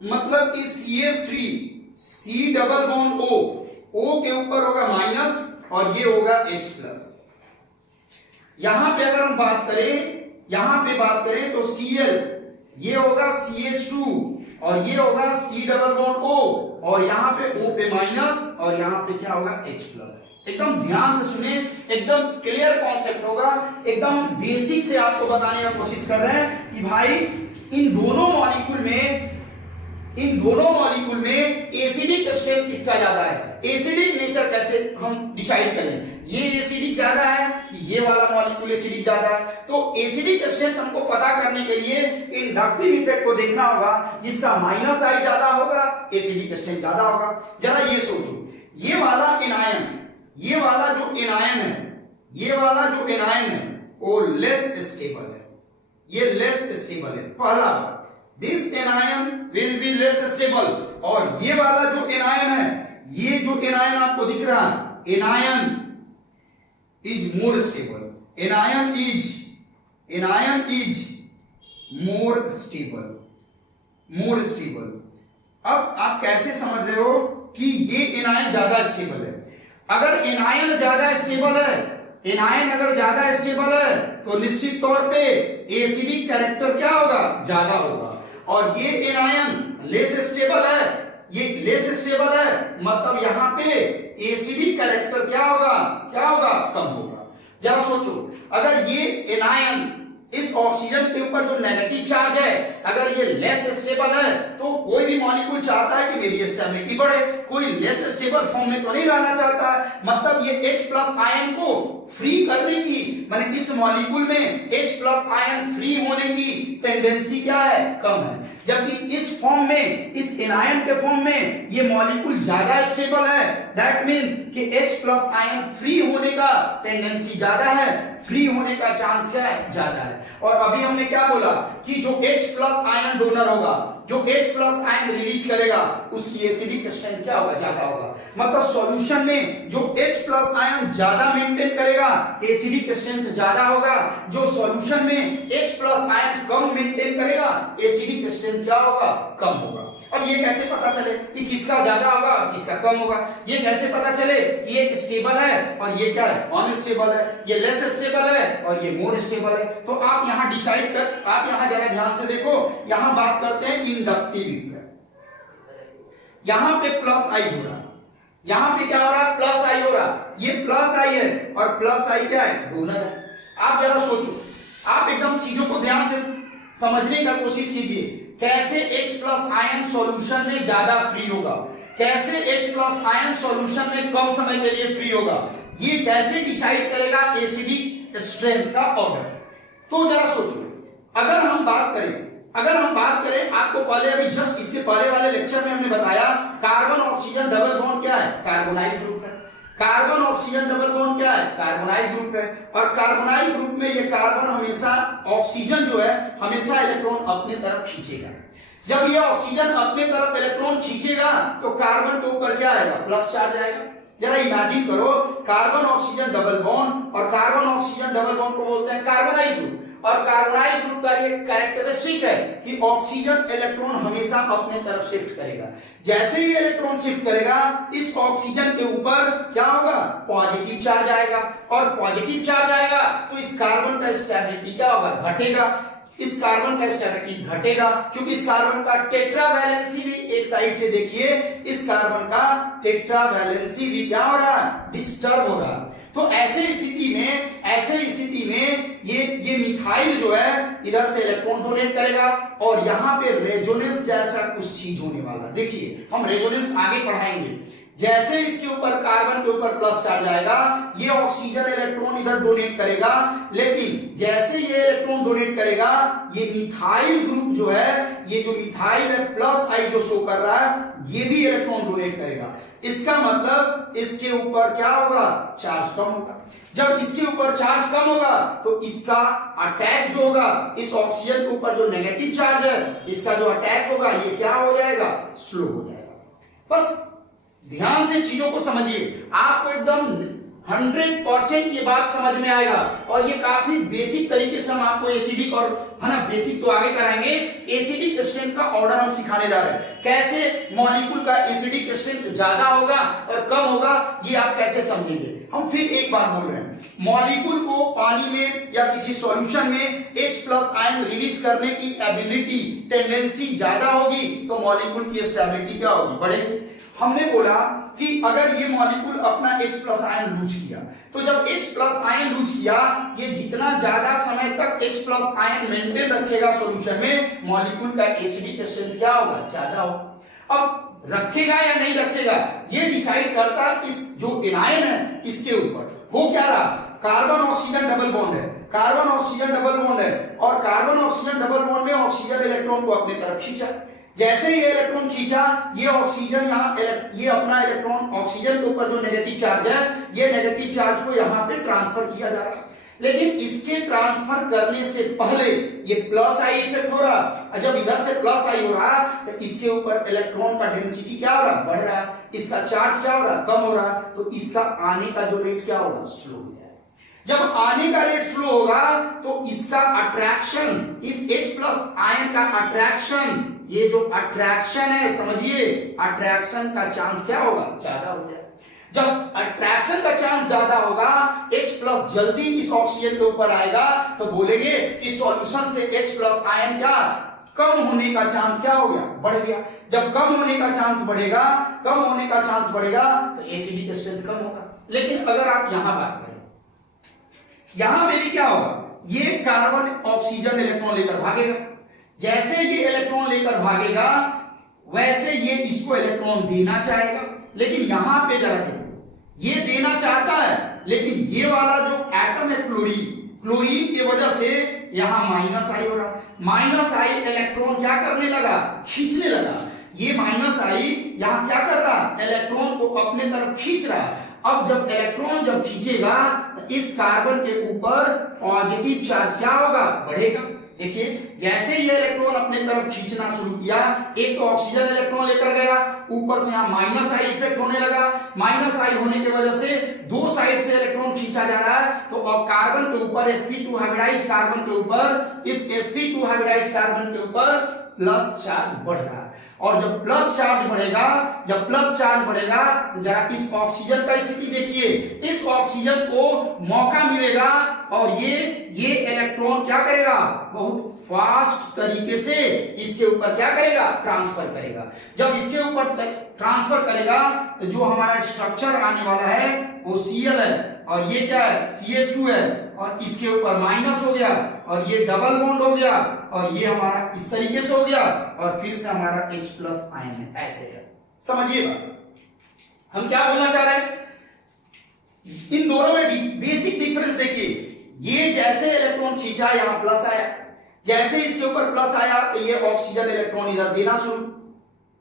मतलब कि CH3 C double bond O के ऊपर होगा माइनस और ये होगा H प्लस। यहां पे अगर हम बात करें तो Cl ये होगा CH2 और ये होगा C डबल बॉन्ड O और यहां पे O पे माइनस और यहां पे क्या होगा? H plus. एकदम ध्यान से सुने, एकदम क्लियर कॉन्सेप्ट होगा, एकदम बेसिक से आपको बताने का कोशिश कर रहे हैं कि भाई इन दोनों मॉलिक्यूल में एसिडिक स्ट्रेंथ किसका ज्यादा है? एसिडिक नेचर कैसे हम डिसाइड करें? ये एसिडिक ज्यादा है कि ये वाला मॉलिक्यूल एसिडिक ज्यादा है? तो एसिडिक स्ट्रेंथ हमको पता करने के लिए इंडक्टिव इफेक्ट को देखना होगा, जिसका माइनस आई ज्यादा होगा एसिडिक स्ट्रेंथ ज्यादा होगा। जरा ये सोचो, ये वाला जो एनायन है वो लेस स्टेबल है, ये लेस स्टेबल है। पहला बात, this anion will be less stable. और ये वाला जो एनायन है, ये जो एनायन आपको दिख रहा है, anion is more stable, anion is more stable. अब आप कैसे समझ रहे हो कि ये एनायन ज्यादा स्टेबल है? अगर एनायन ज्यादा स्टेबल है तो निश्चित तौर पे एसिडिक कैरेक्टर क्या होगा? ज्यादा होगा। और ये एनायन लेस स्टेबल है, मतलब यहां पे एसिडिक कैरेक्टर क्या होगा? कम होगा। जरा सोचो, अगर ये एनायन इस ऑक्सीजन के ऊपर जो नेगेटिव चार्ज है, अगर ये लेस स्टेबल है तो कोई भी मॉलिक्यूल चाहता है कि मेरी स्टेबिलिटी बढ़े, कोई लेस स्टेबल फॉर्म में तो नहीं रहना चाहता है। मतलब ये H प्लस आयन को फ्री करने की, माने इस मॉलिक्यूल में H प्लस आयन फ्री होने की टेंडेंसी क्या है? कम है। जबकि इस फॉर्म में, इस एनायन के फॉर्म में ये मॉलिक्यूल ज्यादा स्टेबल है, दैट मींस कि H प्लस आयन फ्री होने का टेंडेंसी ज्यादा है, फ्री होने का चांस क्या है? ज्यादा है। और अभी हमने क्या बोला कि जो H प्लस आयन डोनर होगा, जो H प्लस आयन रिलीज करेगा, उसकी एसिडिक स्ट्रेंथ क्या होगा? ज्यादा होगा। मतलब सॉल्यूशन में जो H प्लस आयन ज्यादा मेंटेन करेगा, एसिडिक स्ट्रेंथ ज्यादा होगा। जो सॉल्यूशन में H प्लस आयन कम मेंटेन करेगा, एसिडिक स्ट्रेंथ क्या होगा? कम होगा। अब ये कैसे पता चले कि किसका ज्यादा होगा, किसका कम होगा? ये कैसे पता चले कि ये स्टेबल है और ये क्या है? अनस्टेबल है, ये लेस स्टेबल है और ये मोर स्टेबल है। तो आप यहां डिसाइड कर, आप यहां जरा ध्यान से देखो, यहां बात करते हैं इंडक्टिव इफेक्ट। यहां पे प्लस आई हो रहा है, यहां पे क्या हो रहा है? प्लस आई हो रहा है। ये प्लस आई है और प्लस आई क्या है? डोनर है। आप जरा सोचो, आप एकदम चीजों को ध्यान से समझने का कोशिश कीजिए। कैसे H प्लस आयन सॉल्यूशन में ज्यादा फ्री होगा, कैसे H प्लस आयन सॉल्यूशन में कम समय के लिए फ्री होगा, ये कैसे डिसाइड करेगा एसिडिक स्ट्रेंथ का ऑर्डर। तो जरा सोचो, अगर हम बात करें आपको पहले अभी जस्ट इसके पहले वाले लेक्चर में हमने बताया कार्बन ऑक्सीजन डबल बॉन्ड क्या है, कार्बोनाइल ग्रुप है। कार्बन ऑक्सीजन डबल बॉन्ड क्या है, कार्बोनाइल ग्रुप है। और कार्बोनाइल ग्रुप में ये कार्बन हमेशा ऑक्सीजन जो है हमेशा इलेक्ट्रॉन अपने तरफ खींचेगा। जब ये ऑक्सीजन अपने तरफ इलेक्ट्रॉन खींचेगा तो कार्बन के ऊपर क्या आएगा, प्लस चार्ज आएगा। जरा इमेजिन करो, कार्बन ऑक्सीजन डबल बॉन्ड, और कार्बन ऑक्सीजन डबल बॉन्ड को बोलते हैं कार्बोनाइल ग्रुप। और कार्बोनाइल ग्रुप का ये कैरेक्टरिस्टिक है कि ऑक्सीजन इलेक्ट्रॉन हमेशा अपने तरफ शिफ्ट करेगा। जैसे ही इलेक्ट्रॉन शिफ्ट करेगा इस ऑक्सीजन के ऊपर क्या होगा, पॉजिटिव चार्ज आएगा। और पॉजिटिव चार्ज आएगा तो इस कार्बन का स्टेबिलिटी क्या होगा, घटेगा। इस कार्बन का स्टेबिलिटी घटेगा क्योंकि इस कार्बन का टेट्रा वैलेंसी भी एक साइड से देखिए, इस कार्बन का टेट्रा वैलेंसी भी क्या हो रहा है, डिस्टर्ब हो रहा है। तो ऐसे स्थिति में ये मिथाइल जो है इधर से इलेक्ट्रॉन डोनेट करेगा और यहां पे रेजोनेंस जैसा कुछ चीज होने वाला। देखिए हम रेजोनेंस आगे पढ़ाएंगे। जैसे इसके ऊपर कार्बन के ऊपर प्लस चार्ज आएगा, ये ऑक्सीजन इलेक्ट्रॉन इधर डोनेट करेगा, लेकिन जैसे ये इलेक्ट्रॉन डोनेट करेगा ये मिथाइल ग्रुप जो है, ये जो मिथाइल है प्लस आई जो शो कर रहा है, ये भी इलेक्ट्रॉन डोनेट करेगा। इसका मतलब इसके ऊपर क्या होगा, चार्ज कम होगा। जब इसके ऊपर चार्ज कम होगा तो इसका अटैक जो होगा इस ऑक्सीजन के ऊपर जो नेगेटिव चार्ज है, इसका जो अटैक होगा ये क्या हो जाएगा, स्लो हो जाएगा। बस ध्यान से चीजों को समझिए, आपको एकदम 100% ये बात समझ में आएगा। और ये काफी बेसिक तरीके से हम आपको एसिडिक और है ना, बेसिक तो आगे कराएंगे, एसिडिक स्ट्रेंथ का ऑर्डर हम सिखाने जा रहे हैं। कैसे मॉलिक्यूल का एसिडिक स्ट्रेंथ ज्यादा होगा और कम होगा ये आप कैसे समझेंगे। हम फिर एक बार बोल रहे हैं, मॉलिक्यूल को पानी में या किसी सॉल्यूशन में H प्लस आयन रिलीज करने की एबिलिटी, टेंडेंसी ज्यादा होगी तो मॉलिक्यूल की स्टेबिलिटी क्या होगी, बढ़ेगी। हमने बोला कि अगर ये मॉलिक्यूल अपना H प्लस आयन लूज किया, तो जब H प्लस आयन लूज किया, ये जितना ज्यादा समय तक H प्लस आयन मेंटेन रखेगा सॉल्यूशन में, मॉलिक्यूल का एसिडिक स्ट्रेंथ क्या होगा, ज्यादा होगा। अब रखेगा या नहीं रखेगा ये डिसाइड करता इस जो एनायन है इसके ऊपर। वो क्या रहा, कार्बन ऑक्सीजन डबल बॉन्ड है, कार्बन ऑक्सीजन डबल बॉन्ड है, और कार्बन ऑक्सीजन डबल बॉन्ड में ऑक्सीजन इलेक्ट्रॉन को अपने तरफ खींचा। जैसे ही इलेक्ट्रॉन खींचा, ये ऑक्सीजन यहाँ ये अपना इलेक्ट्रॉन ऑक्सीजन के ऊपर जो नेगेटिव चार्ज है, ये नेगेटिव चार्ज को यहाँ पे ट्रांसफर किया जा रहा है। लेकिन इसके ट्रांसफर करने से पहले ये प्लस आई इफेक्ट हो रहा, और जब इधर से प्लस आई हो रहा तो इसके ऊपर इलेक्ट्रॉन का डेंसिटी क्या हो रहा, बढ़ रहा है, इसका चार्ज क्या हो रहा, कम हो रहा, तो इसका आने का जो रेट क्या होगा, स्लो हो जाएगा। जब आने का रेट स्लो होगा तो इसका अट्रैक्शन, इस H प्लस आयन का अट्रैक्शन, ये जो अट्रैक्शन है समझिए, अट्रैक्शन का चांस क्या होगा, ज्यादा हो जाएगा। जब अट्रैक्शन का चांस ज्यादा होगा, H प्लस जल्दी इस ऑक्सीजन के ऊपर आएगा, तो बोलेंगे इस सॉल्यूशन से H प्लस आयन क्या कम होने का चांस क्या हो गया, बढ़ गया। जब कम होने का चांस बढ़ेगा, कम होने का चांस बढ़ेगा तो एसिडिक स्ट्रेंथ कम होगा। लेकिन अगर आप यहां बात करें, यहां पे भी क्या होगा, ये कार्बन ऑक्सीजन इलेक्ट्रॉन लेकर भागेगा। जैसे ये इलेक्ट्रॉन लेकर भागेगा वैसे ये इसको इलेक्ट्रॉन देना चाहेगा, लेकिन यहां पे जरा देखो, ये देना चाहता है, लेकिन ये वाला जो एटम है क्लोरीन की वजह से यहां माइनस आई हो रहा, माइनस आई इलेक्ट्रॉन क्या करने लगा, खींचने लगा। ये माइनस आई यहां क्या कर रहा, इलेक्ट्रॉन को अपने तरफ खींच रहा। अब जब इलेक्ट्रॉन जब खींचेगा तो इस कार्बन के ऊपर पॉजिटिव चार्ज क्या होगा, बढ़ेगा। देखिए जैसे ये इलेक्ट्रॉन अपने तरफ खींचना शुरू किया, एक तो ऑक्सीजन इलेक्ट्रॉन लेकर गया, ऊपर से यहां माइनस आई इफेक्ट होने लगा। माइनस आई होने की वजह से दो साइड से इलेक्ट्रॉन खींचा जा रहा है, तो अब कार्बन के ऊपर sp2 हाइब्रिडाइज कार्बन के ऊपर, इस sp2 हाइब्रिडाइज कार्बन के ऊपर प्लस चार्ज बढ़ रहा है। और जब प्लस चार्ज बढ़ेगा, जब प्लस चार्ज बढ़ेगा तो जरा इस ऑक्सीजन का स्थिति देखिए, इस ऑक्सीजन को मौका मिलेगा और ये इलेक्ट्रॉन क्या करेगा, बहुत फास्ट तरीके से इसके ऊपर क्या करेगा, ट्रांसफर करेगा। जब इसके ऊपर ट्रांसफर करेगा तो जो हमारा स्ट्रक्चर आने वाला है वो Cl है और ये क्या है CH2 है और इसके ऊपर माइनस हो गया और ये डबल बॉन्ड हो गया और ये हमारा इस तरीके से हो गया और फिर से हमारा H प्लस आयन है, ऐसे है। समझिएगा हम क्या बोलना चाह रहे हैं, इन दोनों में बेसिक डिफरेंस देखिए। ये जैसे इलेक्ट्रॉन खींचा यहां प्लस आया, जैसे इसके ऊपर प्लस आया तो ये ऑक्सीजन इलेक्ट्रॉन इधर देना शुरू,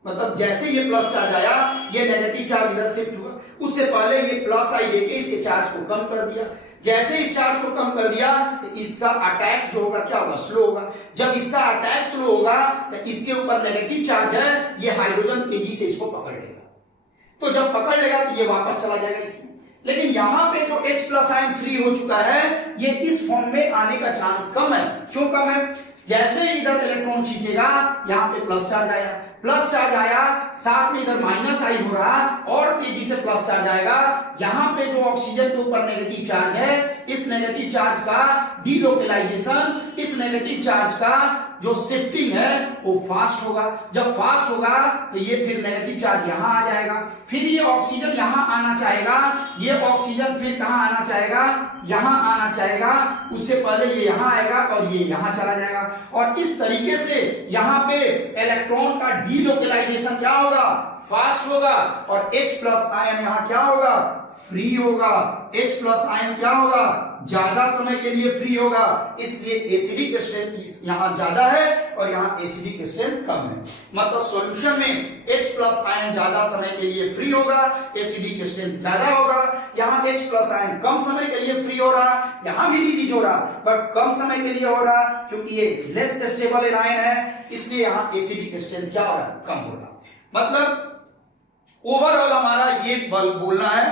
मतलब जैसे ये प्लस चार्ज आया ये नेगेटिव चार्ज इधर शिफ्ट हुआ। उससे पहले ये प्लस आई देके इसके चार्ज को कम कर दिया, जैसे इस चार्ज को कम कर दिया तो इसका अटैक जो होगा क्या होगा, स्लो होगा। जब इसका अटैक स्लो होगा तो इसके ऊपर नेगेटिव चार्ज है, ये हाइड्रोजन तेजी से इसको पकड़ लेगा, तो जब पकड़ लेगा तो ये वापस चला जाएगा इसमें। लेकिन यहां पे जो H प्लस आयन फ्री हो चुका है ये इस फॉर्म में आने का चांस कम है। क्यों कम है, जैसे इधर इलेक्ट्रॉन खींचेगा यहाँ पे प्लस चार्ज आया, प्लस चार्ज आया साथ में इधर माइनस आई हो रहा और तेजी से प्लस चार्ज आएगा। यहाँ पे जो ऑक्सीजन के ऊपर नेगेटिव चार्ज है, इस नेगेटिव चार्ज का डीलोकेलाइजेशन, इस नेगेटिव चार्ज का जो शिफ्टिंग है वो फास्ट होगा। जब फास्ट होगा तो ये फिर नेगेटिव चार्ज यहां आ जाएगा, फिर ये ऑक्सीजन यहां आना चाहेगा, ये ऑक्सीजन फिर कहां आना चाहेगा, यहां आना चाहेगा। उससे पहले ये यहां आएगा और ये यहां चला जाएगा और इस तरीके से यहां पे इलेक्ट्रॉन का डीलोकेलाइजेशन क्या होगा, फास्ट होगा और H प्लस आयन यहां क्या होगा, फ्री होगा। H प्लस आयन क्या होगा, ज्यादा समय के लिए फ्री होगा, इसलिए एसिडिक स्ट्रेंथ यहां ज्यादा है और यहां एसिडिक स्ट्रेंथ कम है। मतलब सॉल्यूशन में H प्लस आयन ज्यादा समय के लिए फ्री होगा, एसिडिक स्ट्रेंथ ज्यादा होगा। यहां H प्लस आयन कम समय के लिए फ्री हो रहा, यहां भी रिलीज हो रहा बट कम समय के लिए हो रहा क्योंकि ये लेस स्टेबल एनायन है, इसलिए यहां एसिडिक स्ट्रेंथ क्या हो रहा, कम हो रहा। मतलब ओवरऑल हमारा ये बोलना है,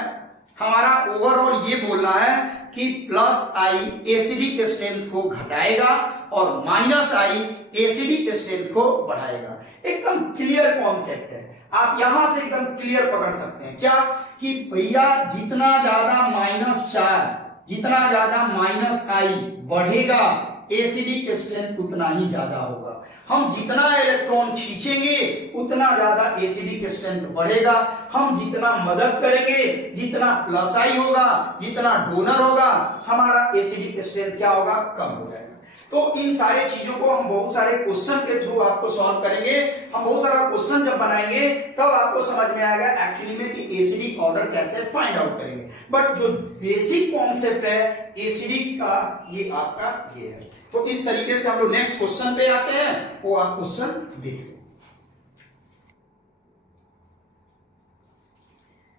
हमारा ओवरऑल ये बोलना है कि प्लस आई एसिडिक स्ट्रेंथ को घटाएगा और माइनस आई एसिडिक स्ट्रेंथ को बढ़ाएगा। एकदम क्लियर कॉन्सेप्ट है, आप यहां से एकदम क्लियर पकड़ सकते हैं क्या कि भैया जितना ज्यादा माइनस चार्ज, जितना ज्यादा माइनस आई बढ़ेगा एसिडिक स्ट्रेंथ उतना ही ज्यादा होगा। हम जितना इलेक्ट्रॉन खींचेंगे उतना ज्यादा एसिडिक स्ट्रेंथ बढ़ेगा। हम जितना मदद करेंगे, जितना प्लस आई होगा, जितना डोनर होगा, हमारा एसिडिक स्ट्रेंथ क्या होगा, कम हो जाएगा। तो इन सारे चीजों को हम बहुत सारे क्वेश्चन के थ्रू आपको सॉल्व करेंगे। हम बहुत सारा क्वेश्चन जब बनाएंगे तब आपको समझ में आएगा एक्चुअली में कि एसिडिक ऑर्डर कैसे फाइंड आउट करेंगे। बट जो बेसिक कॉन्सेप्ट है एसिडिक का ये आपका ये है। तो इस तरीके से हम लोग नेक्स्ट क्वेश्चन पे आते हैं, वो आप क्वेश्चन देखिए।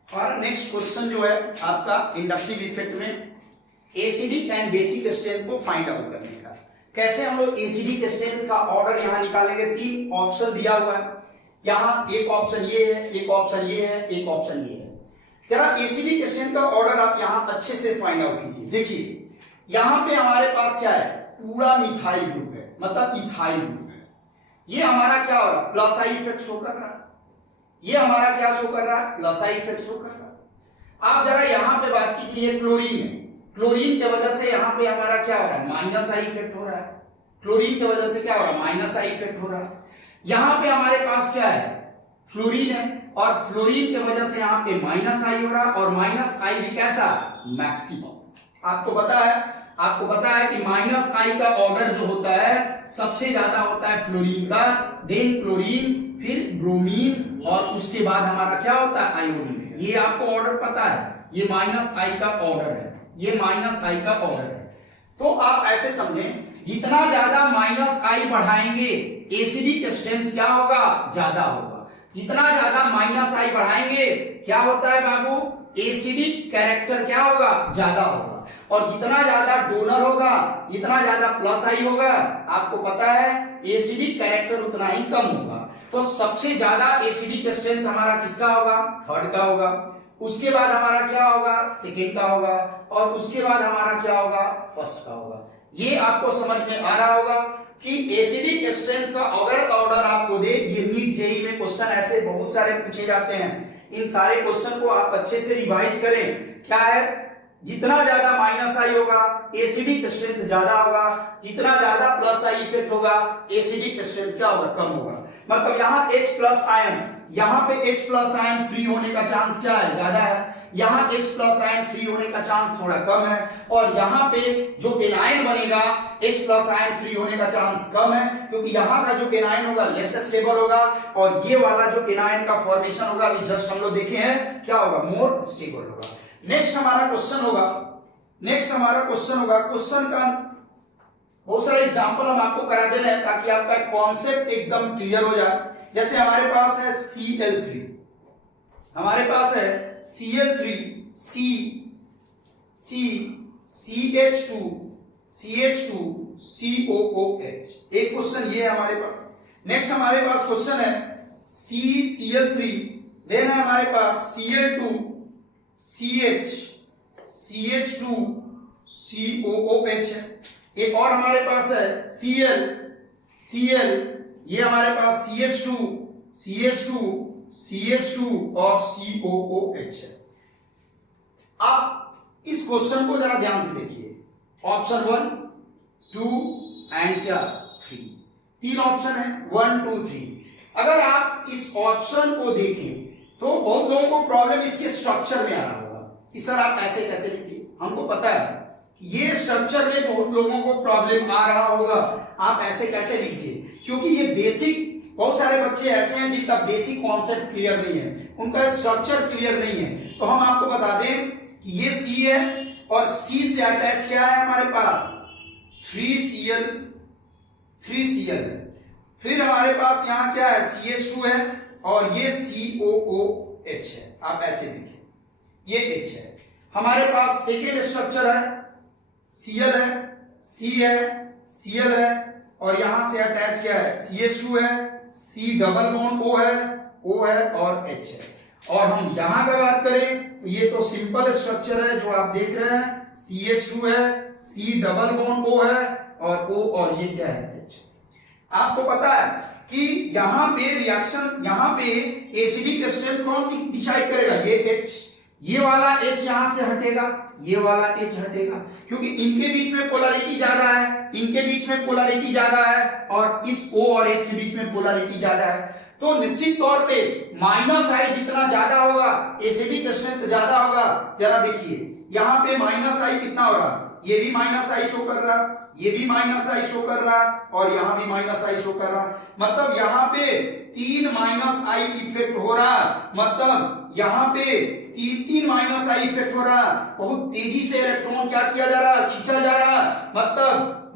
और नेक्स्ट क्वेश्चन जो है आपका इंडक्टिव इफेक्ट में एसिडिक एंड बेसिक स्ट्रेंथ को फाइंड आउट करने का। कैसे हम लोग एसिडिक स्ट्रेंथ का ऑर्डर यहां निकालेंगे। 3 ऑप्शन दिया हुआ है, यहां एक ऑप्शन ये है, एक ऑप्शन ये है, एक ऑप्शन ये है। जरा एसिडिक स्ट्रेंथ का ऑर्डर आप यहां अच्छे से फाइंड आउट कीजिए। देखिए यहां पे हमारे पास क्या है, पूरा मिथाइल ग्रुप है, मतलब इथाइल ग्रुप है। ये हमारा क्या हो रहा है, प्लस आई इफेक्ट शो कर रहा है। ये हमारा क्या शो कर रहा है, प्लस आई इफेक्ट शो कर रहा है। आप जरा यहां पे बात कीजिए, ये क्लोरीन है, क्लोरीन की वजह से यहां पे हमारा क्या हो रहा है, माइनस आई इफेक्ट हो रहा है। क्लोरीन की वजह से क्या हो रहा है, माइनस आई इफेक्ट हो रहा है। यहां पे हमारे पास क्या है, फ्लोरीन है और फ्लोरीन की वजह से यहां पे माइनस आई हो रहा है और माइनस आई भी कैसा, मैक्सिमम। आपको पता है कि माइनस आई का ऑर्डर जो होता है सबसे ज्यादा होता है फ्लोरीन का, देन क्लोरीन, फिर ब्रोमीन और उसके बाद हमारा क्या होता है, आयोडीन। ये आपको ऑर्डर पता है, ये माइनस आई का ऑर्डर है, ये माइनस आई का ऑर्डर है। तो आप ऐसे समझें, जितना ज्यादा माइनस आई बढ़ाएंगे एसिडिक स्ट्रेंथ क्या होगा, ज्यादा होगा। जितना ज्यादा माइनस आई बढ़ाएंगे क्या होता है बाबू, एसिडिक कैरेक्टर क्या होगा, ज्यादा होगा। और जितना ज्यादा डोनर होगा, जितना ज्यादा प्लस आई होगा, आपको पता है एसिडिक कैरेक्टर उतना ही कम होगा। तो सबसे ज्यादा एसिडिक स्ट्रेंथ हमारा किसका होगा, थर्ड का होगा। उसके बाद हमारा क्या होगा, सेकेंड का होगा और उसके बाद हमारा क्या होगा, फर्स्ट का होगा। ये आपको समझ में आ रहा होगा कि एसिडिक स्ट्रेंथ का अगर ऑर्डर आपको दे, ये नीट जेईई में क्वेश्चन ऐसे बहुत सारे पूछे जाते हैं। इन सारे क्वेश्चन को आप अच्छे से रिवाइज करें। क्या है, जितना ज्यादा माइनस आई होगा एसिडिक स्ट्रेंथ ज्यादा होगा, जितना ज्यादा प्लस आई इफेक्ट होगा एसिडिक स्ट्रेंथ क्या होगा, कम होगा। मतलब यहाँ H प्लस आयन, यहाँ पे H प्लस आयन फ्री होने का चांस क्या है, ज्यादा है। यहाँ H प्लस आयन फ्री होने का चांस थोड़ा कम है। और यहाँ पे जो एनायन बनेगा H प्लस आयन फ्री होने का चांस कम है, क्योंकि यहाँ का जो एनायन होगा लेस स्टेबल होगा, और ये वाला जो एनायन का फॉर्मेशन होगा अभी जस्ट हम लोग देखे हैं क्या होगा, मोर स्टेबल होगा। नेक्स्ट हमारा क्वेश्चन होगा, क्वेश्चन का बहुत सारे एग्जांपल हम आपको करा दे रहे हैं ताकि आपका कॉन्सेप्ट एकदम क्लियर हो जाए। जैसे हमारे पास है Cl3, हमारे पास है Cl3 CH2 COOH, एक क्वेश्चन ये है हमारे पास। नेक्स्ट हमारे पास क्वेश्चन है Cl3, देन है हमारे पास Cl2 CH2 COOH है। एक और हमारे पास है Cl, ये हमारे पास CH2 और COOH है। आप इस क्वेश्चन को जरा ध्यान से देखिए, ऑप्शन 1, 2 एंड क्या 3, तीन ऑप्शन है 1, 2, 3। अगर आप इस ऑप्शन को देखें तो बहुत लोगों को प्रॉब्लम इसके स्ट्रक्चर में आ रहा होगा कि सर आप ऐसे कैसे लिखिए। हमको पता है ये स्ट्रक्चर में बहुत लोगों को प्रॉब्लम आ रहा होगा, आप ऐसे कैसे लिखिए, क्योंकि ये बेसिक, बहुत सारे बच्चे ऐसे हैं जिनका बेसिक कॉन्सेप्ट क्लियर नहीं है, उनका स्ट्रक्चर क्लियर नहीं है। तो हम आपको बता दें कि ये C है और C से अटैच क्या है हमारे पास 3Cl है। फिर हमारे पास यहाँ क्या है CH2 है और ये COOH है। आप ऐसे देखिए, ये H है। हमारे पास सेकेंड स्ट्रक्चर है Cl है, Cl है और यहां से अटैच क्या है CH2 है, C डबल बॉन्ड O है और H है। और हम यहां का बात करें तो ये तो सिंपल स्ट्रक्चर है जो आप देख रहे हैं, CH2 है, C डबल बॉन्ड O है और O, और ये क्या है H। आपको पता है कि यहां पे रिएक्शन, यहां पे एसिडिक स्ट्रेंथ कौन डिसाइड करेगा, ये H। ये वाला H यहां से हटेगा, ये वाला H हटेगा, क्योंकि इनके बीच में पोलैरिटी ज्यादा है, और इस O और H के बीच में पोलैरिटी ज्यादा है। तो निश्चित तौर पे माइनस आई जितना ज्यादा होगा एसिडिक स्ट्रेंथ ज्यादा होगा। जरा देखिए यहाँ पे माइनस आई कितना हो रहा, ये भी माइनस आई शो कर रहा, ये भी माइनस आई शो कर रहा, और यहां भी माइनस आई शो कर रहा। मतलब यहां पे 3 माइनस आई इफेक्ट हो रहा, मतलब यहां पे 3 माइनस आई इफेक्ट हो रहा। बहुत तेजी से इलेक्ट्रॉन क्या किया जा रहा, खींचा जा रहा।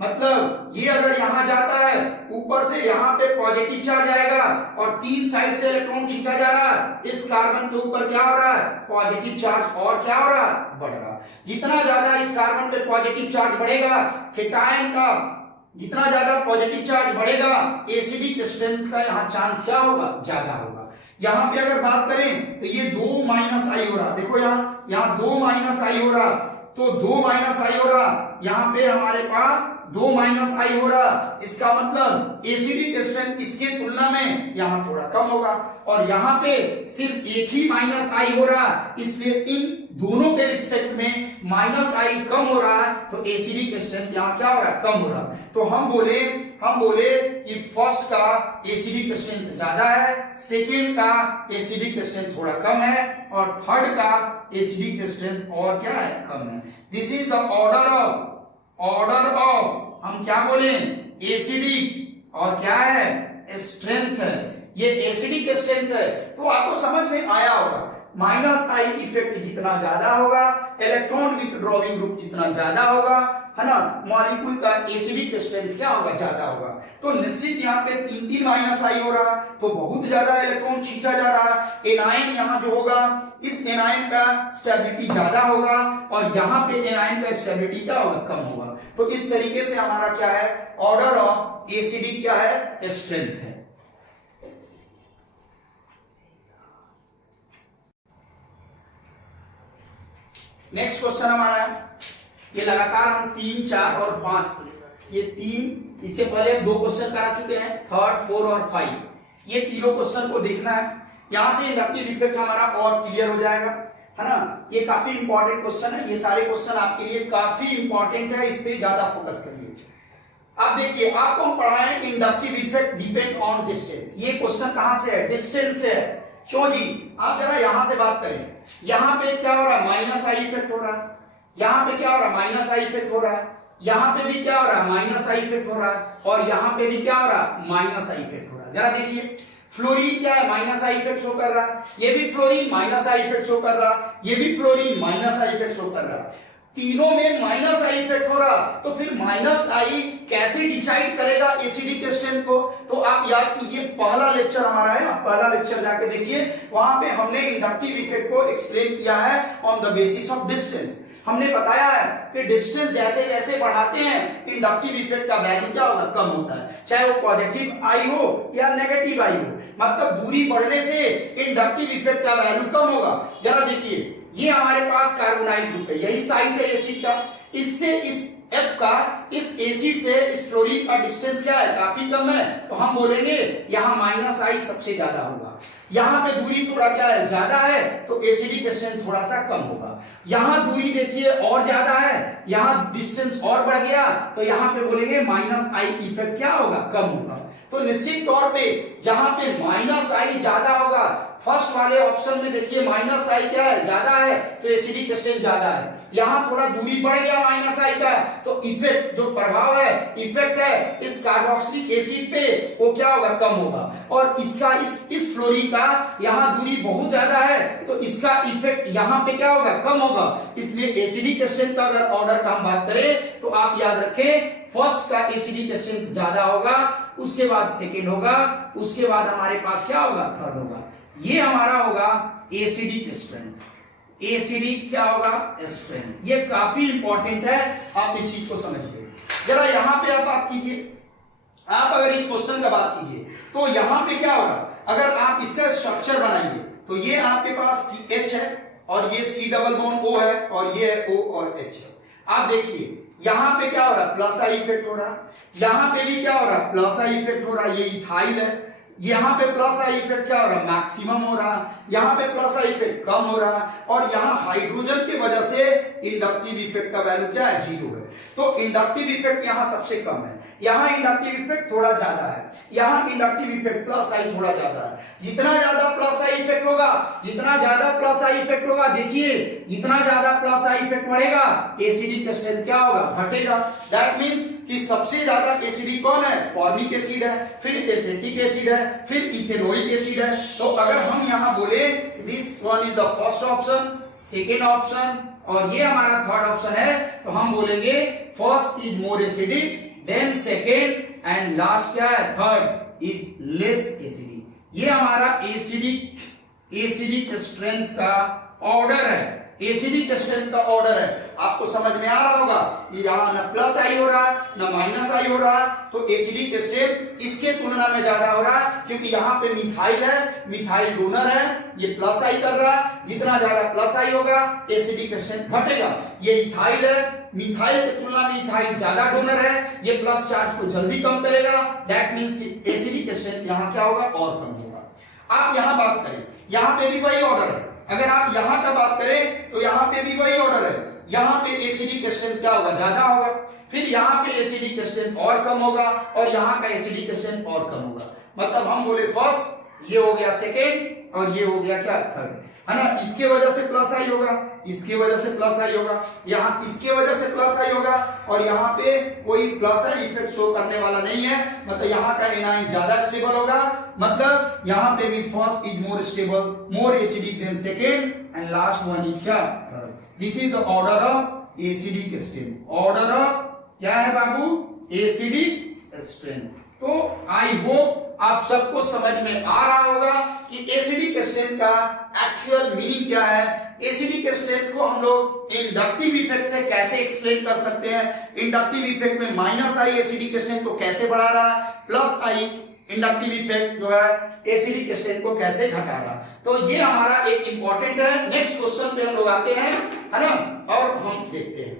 मतलब ये अगर यहां जाता है ऊपर से यहां पे पॉजिटिव चार्ज आएगा और 3 साइड से इलेक्ट्रॉन खींचा जा रहा है। इस कार्बन के ऊपर क्या हो रहा है, पॉजिटिव चार्ज, और क्या हो रहा है, बढ़ रहा। जितना ज्यादा इस कार्बन पे पॉजिटिव चार्ज बढ़ेगा, केटायन का जितना ज्यादा पॉजिटिव चार्ज बढ़ेगा, एसिडिक स्ट्रेंथ का यहाँ चांस क्या होगा, ज्यादा होगा। यहाँ पे अगर बात करें तो ये 2 माइनस आई हो रहा, देखो यहाँ 2 माइनस आई हो रहा, तो 2 माइनस आई हो रहा, यहाँ पे हमारे पास 2 माइनस आई हो रहा। इसका मतलब एसिडिक स्ट्रेंथ इसके तुलना में यहाँ थोड़ा कम होगा, और यहाँ पे सिर्फ एक ही माइनस आई हो रहा, इसलिए इन दोनों के रिस्पेक्ट में माइनस आई कम हो रहा है, तो एसिडिक स्ट्रेंथ यहाँ क्या हो रहा है, कम हो रहा। तो हम बोले कि फर्स्ट का एसिडिक स्ट्रेंथ ज्यादा है, सेकेंड का एसिडिक स्ट्रेंथ थोड़ा कम है, और थर्ड का एसिडिक स्ट्रेंथ और क्या है, कम है। This is the order of हम क्या बोले, एसिडिक और क्या है, स्ट्रेंथ है। ये एसिडिक स्ट्रेंथ है। तो आपको समझ में आया होगा, माइनस आई इफेक्ट जितना ज्यादा होगा, इलेक्ट्रॉन विथड्रॉइंग ग्रुप जितना ज्यादा होगा, है ना, मॉलिक्यूल का एसिडिक स्ट्रेंथ क्या होगा, ज्यादा होगा। तो निश्चित यहाँ पे 3 माइनस आई हो रहा, तो बहुत ज्यादा इलेक्ट्रॉन खींचा जा रहा। एनायन यहाँ जो होगा, इस एनायन का स्टेबिलिटी ज्यादा होगा, और यहाँ पे एनायन का स्टेबिलिटी क्या होगा, कम होगा। तो इस तरीके से हमारा क्या है, ऑर्डर ऑफ एसिडिक क्या है, स्ट्रेंथ है। नेक्स्ट क्वेश्चन हमारा है, ये लगातार हम 3, 4 और 5, ये 3, इससे पहले 2 क्वेश्चन करा चुके हैं, 3, 4 और 5। ये तीनों क्वेश्चन को देखना है, यहां से इंडक्टिव इफेक्ट हमारा और क्लियर हो जाएगा, है ना। ये काफी इंपॉर्टेंट क्वेश्चन है, ये सारे क्वेश्चन आपके लिए काफी इंपॉर्टेंट है, इस पे ज्यादा फोकस करिए। अब देखिए आपको हम पढ़ाएं inductive effect depend on distance. ये क्वेश्चन कहां से है? डिस्टेंस से है। क्यों जी? आप जरा यहां से बात करें, यहां पे क्या हो रहा है? माइनस आई इफेक्ट हो रहा है। यहां पे क्या हो रहा है? माइनस आई इफेक्ट हो रहा है। यहां पे भी क्या हो रहा है? माइनस आई इफेक्ट हो रहा है। और यहां पे भी क्या हो रहा है? माइनस आई इफेक्ट हो रहा है। जरा देखिए फ्लोरीन क्या है? माइनस आई इफेक्ट शो कर रहा है। ये भी fluorine minus I effect show कर रहा है। ये भी fluorine minus I effect show कर रहा है। तीनों में माइनस आई इफेक्ट हो रहा, तो फिर माइनस आई कैसे डिसाइड करेगा एसिडिक स्ट्रेंथ को? तो आप याद कीजिए पहला लेक्चर हमारा है ना, पहला लेक्चर जाके देखिए, वहां पे हमने इंडक्टिव इफेक्ट को एक्सप्लेन किया है on the basis of distance. हमने बताया है कि डिस्टेंस जैसे जैसे बढ़ाते हैं इंडक्टिव इफेक्ट का वैल्यू क्या होगा? कम होता है, चाहे वो पॉजिटिव आई हो या नेगेटिव आई हो। मतलब दूरी बढ़ने से इंडक्टिव इफेक्ट का वैल्यू कम होगा। जरा देखिए ये हमारे पास कार्बोनाइल ग्रुप है, यही साइट है एसिड का। इससे इस F का इस एसिड से इस फ्लोरीन का डिस्टेंस क्या है? काफी कम है, तो हम बोलेंगे यहां माइनस आई सबसे ज्यादा होगा। यहां पे दूरी थोड़ा क्या है? ज्यादा है, तो एसिडिक स्ट्रेंथ थोड़ा सा कम होगा। यहां दूरी देखिए और ज्यादा है, यहां डिस्टेंस और बढ़ गया, तो यहां पे बोलेंगे माइनस आई इफेक्ट क्या होगा? कम होगा। तो निश्चित तौर पे जहां पे माइनस आई ज्यादा होगा, फर्स्ट वाले ऑप्शन में देखिए माइनस आई क्या है? ज्यादा है, तो एसिडिक स्ट्रेंथ ज्यादा है। यहां थोड़ा दूरी बढ़ गया माइनस आई का, तो इफेक्ट जो प्रभाव है, इफेक्ट है इस कार्बोक्सिलिक एसिड पे, वो क्या होगा? कम होगा। और इसका इस फ्लोरीन का यहां दूरी बहुत ज्यादा है, तो इसका इफेक्ट यहां पे क्या होगा? कम होगा। इसलिए एसिडिक स्ट्रेंथ का अगर ऑर्डर का हम बात करें, तो आप याद रखें फर्स्ट का एसिडिक स्ट्रेंथ ज्यादा होगा, उसके बाद सेकेंड होगा, उसके बाद हमारे पास क्या होगा? थर्ड होगा। ये हमारा होगा एसिडिक स्ट्रेंथ। एसिडिक क्या होगा? स्ट्रेंथ। ये काफी इंपॉर्टेंट है, आप इस चीज को समझिए। जरा यहां पे आप बात कीजिए, आप अगर इस क्वेश्चन का बात कीजिए तो यहां पे क्या होगा? अगर आप इसका स्ट्रक्चर बनाएंगे तो ये आपके पास CH है और ये C डबल बॉन्ड O है और ये O और H है। आप देखिए यहां पे क्या हो रहा है? प्लस आई इफेक्ट हो रहा है। यहां पे भी क्या हो रहा है? प्लस आई इफेक्ट हो रहा है। ये इथाइल है। यहां पे प्लस आई इफेक्ट क्या हो रहा है? मैक्सिमम हो रहा है। यहां पे प्लस आई इफेक्ट कम हो रहा है। और यहां हाइड्रोजन की वजह से इंडक्टिव इफेक्ट का वैल्यू क्या है? 0 है। तो इंडक्टिव इफेक्ट यहां सबसे कम है, यहां इंडक्टिव इफेक्ट थोड़ा ज्यादा है, यहां इंडक्टिव इफेक्ट प्लस आई थोड़ा ज्यादा है। जितना ज्यादा प्लस आई इफेक्ट होगा, जितना ज्यादा प्लस आई इफेक्ट होगा, देखिए जितना ज्यादा प्लस आई इफेक्ट बढ़ेगा, एसिडिक स्ट्रेंथ क्या होगा? घटेगा। दैट मींस कि सबसे ज्यादा एसिडिक कौन है? फॉर्मिक एसिड है, फिर एसिटिक एसिड है, फिर इथेनोइक एसिड है। तो अगर हम यहां बोले this one is the first option, second option और ये हमारा थर्ड ऑप्शन है, तो हम बोलेंगे first is more acidic, then second and last क्या है? Third is less acidic. ये हमारा एसिडिक स्ट्रेंथ का ऑर्डर है, एसिडिक स्ट्रेंथ का ऑर्डर है। आपको समझ में आ रहा होगा, यहां ना प्लस आई हो रहा है ना माइनस आई हो रहा है, तो एसिडिक स्ट्रेंथ इसके तुलना में ज्यादा हो रहा है, क्योंकि यहां पे मिथाइल है, मिथाइल डोनर है, ये प्लस आई कर रहा है। जितना ज्यादा प्लस आई होगा एसिडिक स्ट्रेंथ घटेगा। ये इथाइल है, मिथाइल की तुलना में इथाइल ज्यादा डोनर है, ये प्लस चार्ज को जल्दी कम करेगा। दैट मींस कि एसिडिक स्ट्रेंथ यहां क्या होगा? और कम होगा। आप यहां बात करें, यहां पे भी वही ऑर्डर है। अगर आप यहां का बात करें तो यहां पे भी वही ऑर्डर है। यहां पे एसिडिक स्ट्रेंथ क्या होगा? ज्यादा होगा। फिर यहां पे एसिडिक स्ट्रेंथ और कम होगा और यहां का एसिडिक स्ट्रेंथ और कम होगा। मतलब हम बोले फर्स्ट, ये हो गया सेकेंड और ये हो गया क्या? थर्ड, है ना। इसके वजह से प्लस आई होगा, इसके वजह से प्लस आई होगा, यहाँ इसके वजह से प्लस आई होगा और यहाँ पे कोई प्लस आई इफेक्ट शो करने वाला नहीं है। मतलब यहाँ का एनाइन ज्यादा स्टेबल होगा। मतलब यहाँ पे भी first is more stable, more acidic then second and last one is क्या? This is the order of acidic strength. Order of क्या है बाबू? Acidic strength. तो आई होप आप सबको समझ में आ रहा होगा कि एसिडिक स्ट्रेंथ का एक्चुअल मीनिंग क्या है। एसिडिक स्ट्रेंथ को हम लोग इंडक्टिव इफेक्ट से कैसे एक्सप्लेन कर सकते हैं। इंडक्टिव इफेक्ट में माइनस आई एसिडिक स्ट्रेंथ को कैसे बढ़ा रहा है, प्लस आई इंडक्टिव इफेक्ट जो है एसिडिक स्ट्रेंथ को कैसे घटा रहा। तो ये हमारा एक इंपॉर्टेंट है। नेक्स्ट क्वेश्चन पे हम लोग आते हैं, है ना, और हम देखते हैं।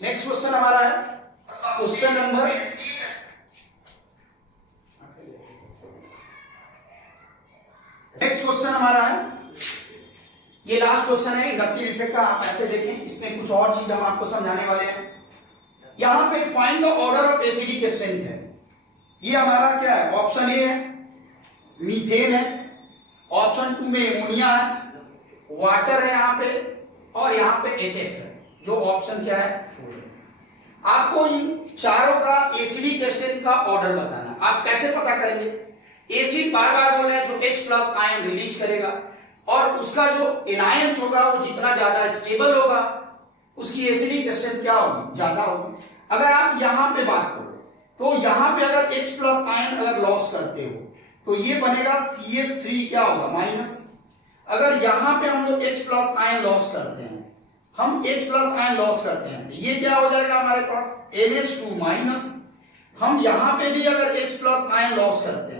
नेक्स्ट क्वेश्चन हमारा है क्वेश्चन नंबर हमारा है, ये लास्ट क्वेश्चन है इंडक्टिव इफेक्ट का। आप ऐसे देखें, इसमें कुछ और चीज हम आपको समझाने वाले हैं। यहां पे find the order of acidic strength है। ये हमारा क्या है, ऑप्शन ए है मीथेन है, ऑप्शन 2 में एमोनिया है, वाटर है यहाँ पे, और यहाँ पे HF है, जो ऑप्शन क्या है 4 है। आपको इन चारों का एसिडिक स्ट्रेंथ का ऑर्डर बताना। आप कैसे पता करेंगे? एसिड बार बार बोल रहे हैं, जो H प्लस आयन रिलीज करेगा और उसका जो एनायंस होगा वो जितना ज्यादा स्टेबल होगा उसकी एसिडिक स्ट्रेंथ क्या होगी, ज्यादा होगी। अगर आप यहां पे बात करो तो यहां पे अगर H प्लस आयन अगर लॉस करते हो तो ये बनेगा CH3 क्या होगा माइनस। अगर यहां पे हम लोग H प्लस आयन लॉस करते हैं, हम H प्लस आयन लॉस करते हैं, ये क्या हो जाएगा हमारे पास NH2 माइनस। हम यहां पे भी अगर H प्लस आयन लॉस करते हैं,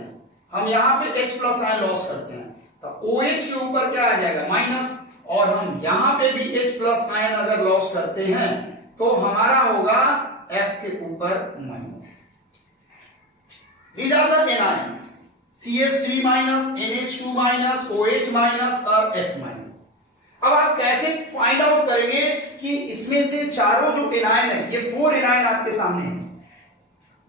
हम यहां पे H प्लस आयन लॉस करते हैं तो OH के ऊपर क्या आ जाएगा माइनस, और हम यहां पे भी H प्लस आयन अगर लॉस करते हैं तो हमारा होगा F के ऊपर minus. These are the anions CH3 minus, NH2 minus, OH minus और F माइनस। अब आप कैसे फाइंड आउट करेंगे कि इसमें से चारों जो एनायन है, ये 4 एनायन आपके सामने हैं,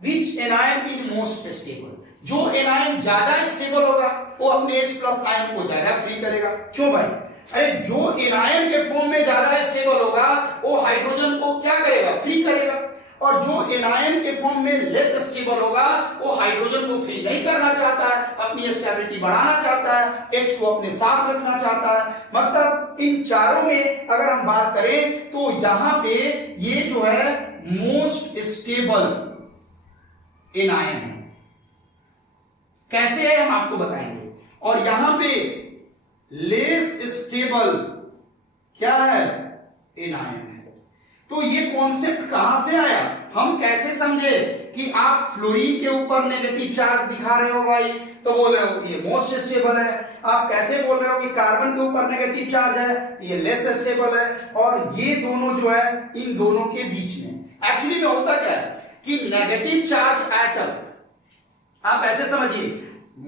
विच एनायन इज मोस्ट स्टेबल। जो एनायन ज्यादा स्टेबल होगा वो अपने H प्लस आयन को ज्यादा फ्री करेगा। क्यों भाई? अरे जो एनायन के फॉर्म में ज्यादा स्टेबल होगा वो हाइड्रोजन को क्या करेगा, फ्री करेगा, और जो एनायन के फॉर्म में लेस स्टेबल होगा वो हाइड्रोजन को फ्री नहीं करना चाहता है, अपनी स्टेबिलिटी बढ़ाना चाहता है, H को अपने साथ रखना चाहता है। मतलब इन चारों में अगर हम बात करें तो यहां पे ये जो है मोस्ट स्टेबल एनायन है। कैसे है हम आपको बताएंगे। और यहां पे लेस स्टेबल क्या है, एनायन है। तो ये कॉन्सेप्ट कहां से आया, हम कैसे समझे कि आप फ्लोरीन के ऊपर नेगेटिव चार्ज दिखा रहे हो भाई तो बोल रहे हो ये मोस्ट स्टेबल है। आप कैसे बोल रहे हो कि कार्बन के ऊपर नेगेटिव चार्ज है, ये लेस स्टेबल है। और ये दोनों जो है इन दोनों के बीच में एक्चुअली में होता क्या है कि नेगेटिव चार्ज एटम, आप ऐसे समझिए,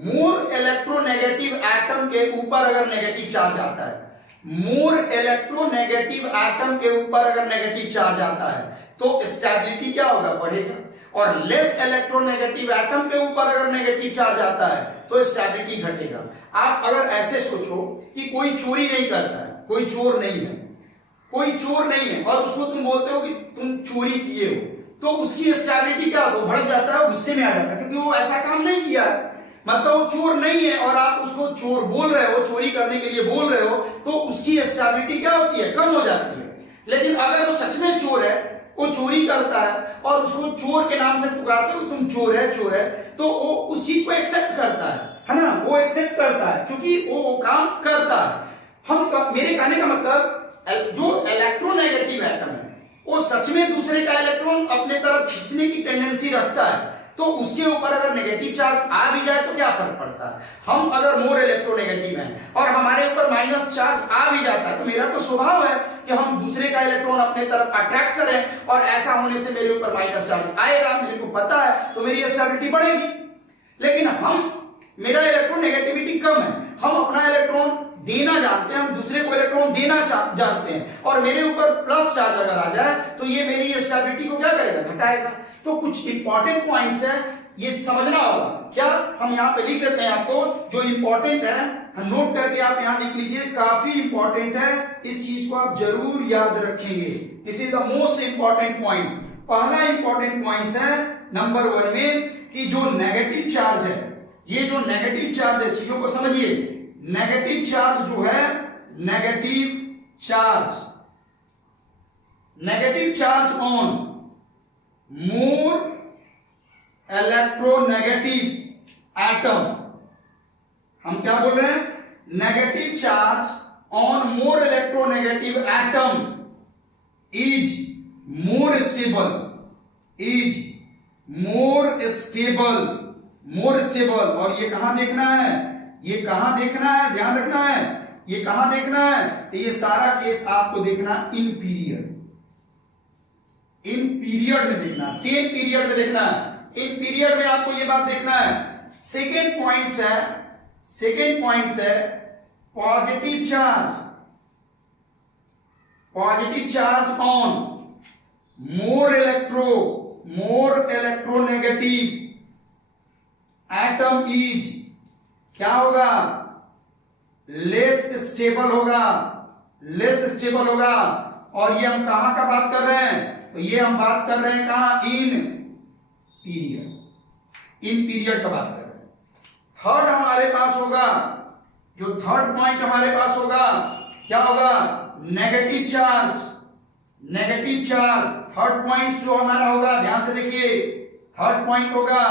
मोर इलेक्ट्रोनेगेटिव एटम के ऊपर अगर नेगेटिव चार्ज आता है, मोर इलेक्ट्रोनेगेटिव एटम के ऊपर अगर नेगेटिव चार्ज आता है तो स्टेबिलिटी क्या होगा, बढ़ेगा। और लेस इलेक्ट्रोनेगेटिव एटम के ऊपर अगर नेगेटिव चार्ज आता है तो स्टेबिलिटी घटेगा। आप अगर ऐसे सोचो कि कोई चोरी नहीं करता है, कोई चोर नहीं है, कोई चोर नहीं है, और उसको तुम बोलते हो कि तुम चोरी किए हो, तो उसकी स्टेबिलिटी क्या होगा, भड़क जाता है, गुस्से में आ जाता है, क्योंकि वो ऐसा काम नहीं किया है। मतलब वो चोर नहीं है और आप उसको चोर बोल रहे हो, चोरी करने के लिए बोल रहे हो, तो उसकी स्टेबिलिटी क्या होती है, कम हो जाती है। लेकिन अगर वो सच में चोर है, वो चोरी करता है और उसको चोर के नाम से पुकारते हो, तुम चोर है, तो वो उस चीज को एक्सेप्ट करता है ना, वो एक्सेप्ट करता है क्योंकि वो काम करता है। मेरे कहने का मतलब जो इलेक्ट्रोनेगेटिव एटम है वो सच में दूसरे का इलेक्ट्रॉन अपने तरफ खींचने की टेंडेंसी रखता है, तो उसके ऊपर अगर नेगेटिव चार्ज आ भी जाए तो क्या फर्क पड़ता है। हम अगर मोर इलेक्ट्रोनेगेटिव हैं और हमारे ऊपर माइनस चार्ज आ भी जाता है तो मेरा तो स्वभाव है कि हम दूसरे का इलेक्ट्रॉन अपने तरफ अट्रैक्ट करें, और ऐसा होने से मेरे ऊपर माइनस चार्ज आएगा, मेरे को पता है, तो मेरी स्टेबिलिटी बढ़ेगी। लेकिन मेरा इलेक्ट्रोनेगेटिविटी कम है, हम अपना इलेक्ट्रॉन देना जानते हैं, हम दूसरे को इलेक्ट्रॉन देना जानते हैं, और मेरे ऊपर प्लस चार्ज अगर आ जाए तो ये मेरी स्टेबिलिटी को क्या करेगा, घटाएगा। तो कुछ इंपॉर्टेंट पॉइंट्स हैं, ये समझना होगा। क्या हम यहाँ पे लिख देते हैं, आपको जो इंपॉर्टेंट है नोट करके आप यहाँ लिख लीजिए, काफी इंपॉर्टेंट है, इस चीज को आप जरूर याद रखेंगे। This is the most important point. पहला इंपॉर्टेंट पॉइंट है नंबर 1 में कि जो नेगेटिव चार्ज है, ये जो नेगेटिव चार्ज है, चीजों को समझिए। नेगेटिव चार्ज जो है, negative charge on more electronegative atom, हम क्या बोल रहे हैं, negative charge on more electronegative atom is more stable. और ये कहां देखना है, ये कहां देखना है, ध्यान रखना है, ये कहां देखना है, तो ये सारा केस आपको देखना इन पीरियड में देखना, सेम पीरियड में देखना है। इन पीरियड में आपको ये बात देखना है। सेकेंड पॉइंट है positive charge on more electronegative atom is क्या होगा, लेस स्टेबल होगा। और ये हम कहां का बात कर रहे हैं, तो ये हम बात कर रहे हैं कहां, इन पीरियड का बात कर रहे हैं। थर्ड हमारे पास होगा, जो थर्ड पॉइंट हमारे पास होगा क्या होगा, नेगेटिव चार्ज। थर्ड पॉइंट जो हमारा होगा, ध्यान से देखिए, थर्ड पॉइंट होगा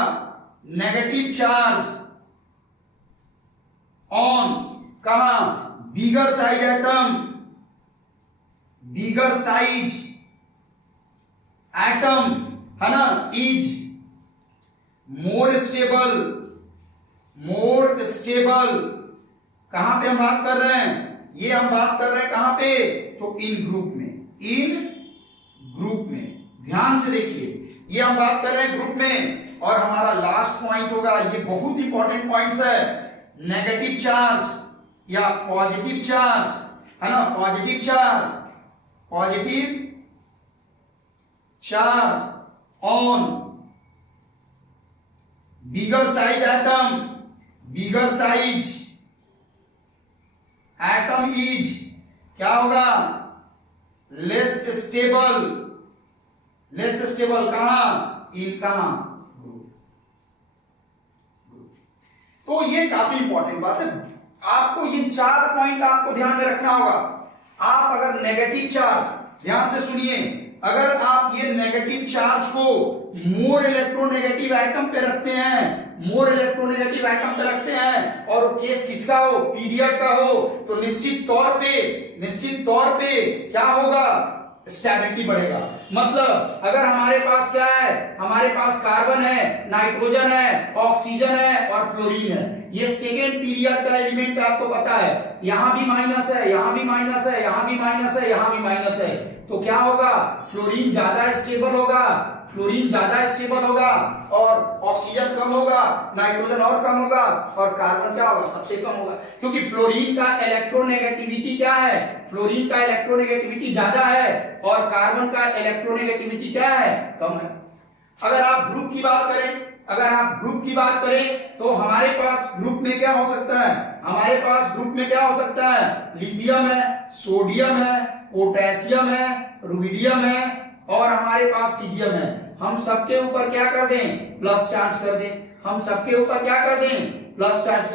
नेगेटिव चार्ज ऑन कहां, बिगर साइज एटम है ना, इज मोर स्टेबल। कहां पे हम बात कर रहे हैं, ये हम बात कर रहे हैं कहां पे, तो इन ग्रुप में। ध्यान से देखिए, ये हम बात कर रहे हैं ग्रुप में। और हमारा लास्ट पॉइंट होगा, ये बहुत इंपॉर्टेंट पॉइंट्स है, नेगेटिव चार्ज या पॉजिटिव चार्ज है ना, positive charge on bigger size atom is क्या होगा, लेस स्टेबल कहां, ग्रुप। तो ये काफी इंपॉर्टेंट बात है, आपको ये 4 पॉइंट आपको ध्यान में रखना होगा। आप अगर नेगेटिव चार्ज, ध्यान से सुनिए, अगर आप ये नेगेटिव चार्ज को मोर इलेक्ट्रोनेगेटिव एटम पे रखते हैं, और केस किसका हो, पीरियड का हो, तो निश्चित तौर पे क्या होगा, स्टेबिलिटी बढ़ेगा। मतलब अगर हमारे पास क्या है, हमारे पास कार्बन है, नाइट्रोजन है, ऑक्सीजन है और फ्लोरीन है, ये सेकेंड पीरियड का एलिमेंट आपको पता है, यहां भी माइनस है, यहां भी माइनस है, यहां भी माइनस है, यहां भी माइनस है, तो क्या होगा, फ्लोरीन ज्यादा स्टेबल होगा और ऑक्सीजन कम होगा, नाइट्रोजन और कम होगा और कार्बन क्या होगा, सबसे कम होगा। क्योंकि फ्लोरीन का इलेक्ट्रोनेगेटिविटी क्या है, फ्लोरीन का इलेक्ट्रोनेगेटिविटी ज्यादा है और कार्बन का इलेक्ट्रोनेगेटिविटी क्या है, कम है। अगर आप ग्रुप की बात करें तो हमारे पास ग्रुप में क्या हो सकता है, लिथियम है, सोडियम है, पोटेशियम है, रुबिडियम है और हमारे पास सीजियम है। हम सबके ऊपर क्या कर दें, प्लस चार्ज कर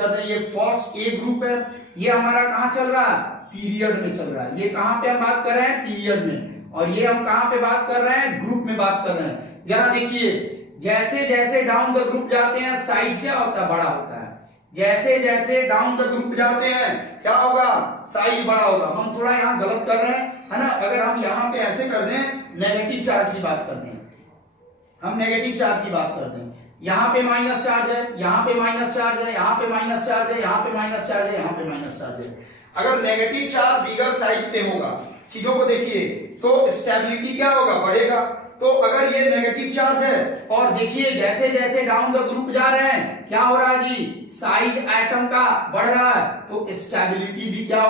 दें। ये फर्स्ट ए ग्रुप है, ये हमारा कहां चल रहा है, पीरियड में चल रहा है। ये कहां पे हम बात कर रहे हैं, पीरियड में, और ये हम कहां पे बात कर रहे हैं, ग्रुप में बात कर रहे हैं। जरा देखिए, जैसे जैसे डाउन द ग्रुप जाते हैं, साइज क्या होता है, बड़ा होता है। जैसे जैसे डाउन द ग्रुप जाते हैं क्या होगा, साइज बड़ा होगा। हम थोड़ा यहां गलत कर रहे हैं, है ना। अगर हम यहां पे ऐसे कर दें, नेगेटिव चार्ज की बात कर दें, यहां पे माइनस चार्ज है, यहां पे माइनस चार्ज है, यहां पे माइनस चार्ज है, यहां पे माइनस चार्ज है, यहां पे माइनस चार्ज है। अगर नेगेटिव चार्ज बिगर साइज पे होगा, चीजों को देखिए, तो स्टेबिलिटी क्या होगा, बढ़ेगा। तो अगर ये नेगेटिव चार्ज है और देखिए जैसे जैसे डाउन द ग्रुप जा रहे हैं, क्या हो रहा है जी, साइज एटम का बढ़ रहा है, तो स्टेबिलिटी भी क्या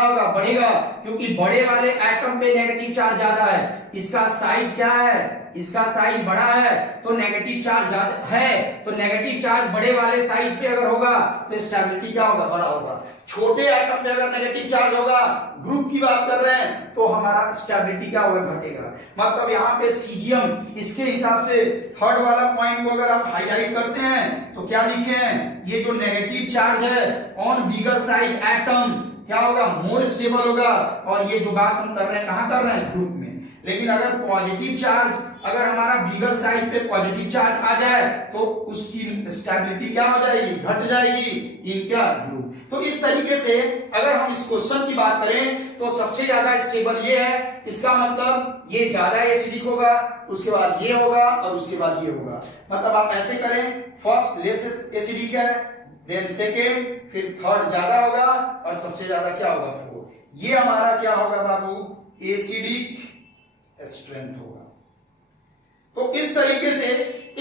होगा, बढ़ेगा। क्योंकि बड़े वाले एटम पे नेगेटिव चार्ज ज्यादा है, इसका साइज क्या है, इसका साइज बड़ा है, तो नेगेटिव चार्ज ज्यादा है, तो नेगेटिव चार्ज बड़े वाले साइज पे अगर होगा तो स्टेबिलिटी क्या होगा, बड़ा होगा। छोटे एटम पे अगर नेगेटिव चार्ज होगा, ग्रुप की बात कर रहे हैं, तो हमारा स्टेबिलिटी क्या होगा, घटेगा। मतलब यहाँ पे सीजियम, इसके हिसाब से थर्ड वाला पॉइंट को अगर आप हाईलाइट करते हैं तो क्या लिखे हैं, ये जो नेगेटिव चार्ज है ऑन बिगर साइज एटम क्या होगा, मोर स्टेबल होगा। और ये जो बात हम कर रहे हैं, कहां कर रहे हैं, ग्रुप में। लेकिन अगर पॉजिटिव चार्ज, अगर हमारा बिगर साइज पे पॉजिटिव चार्ज आ जाए तो उसकी स्टेबिलिटी क्या हो जाएगी, घट जाएगी इन क्या, ग्रुप। तो इस तरीके से अगर हम इस क्वेश्चन की बात करें तो सबसे ज्यादा स्टेबल ये है, इसका मतलब ये ज्यादा एसिडिक होगा, उसके बाद ये होगा और उसके बाद ये होगा। मतलब आप ऐसे करें, फर्स्ट लेस एसिडिक है, देन सेकेंड, फिर थर्ड ज्यादा होगा और सबसे ज्यादा क्या होगा, 4। ये हमारा क्या होगा बाबू, एसिडिक स्ट्रेंथ होगा। तो इस तरीके से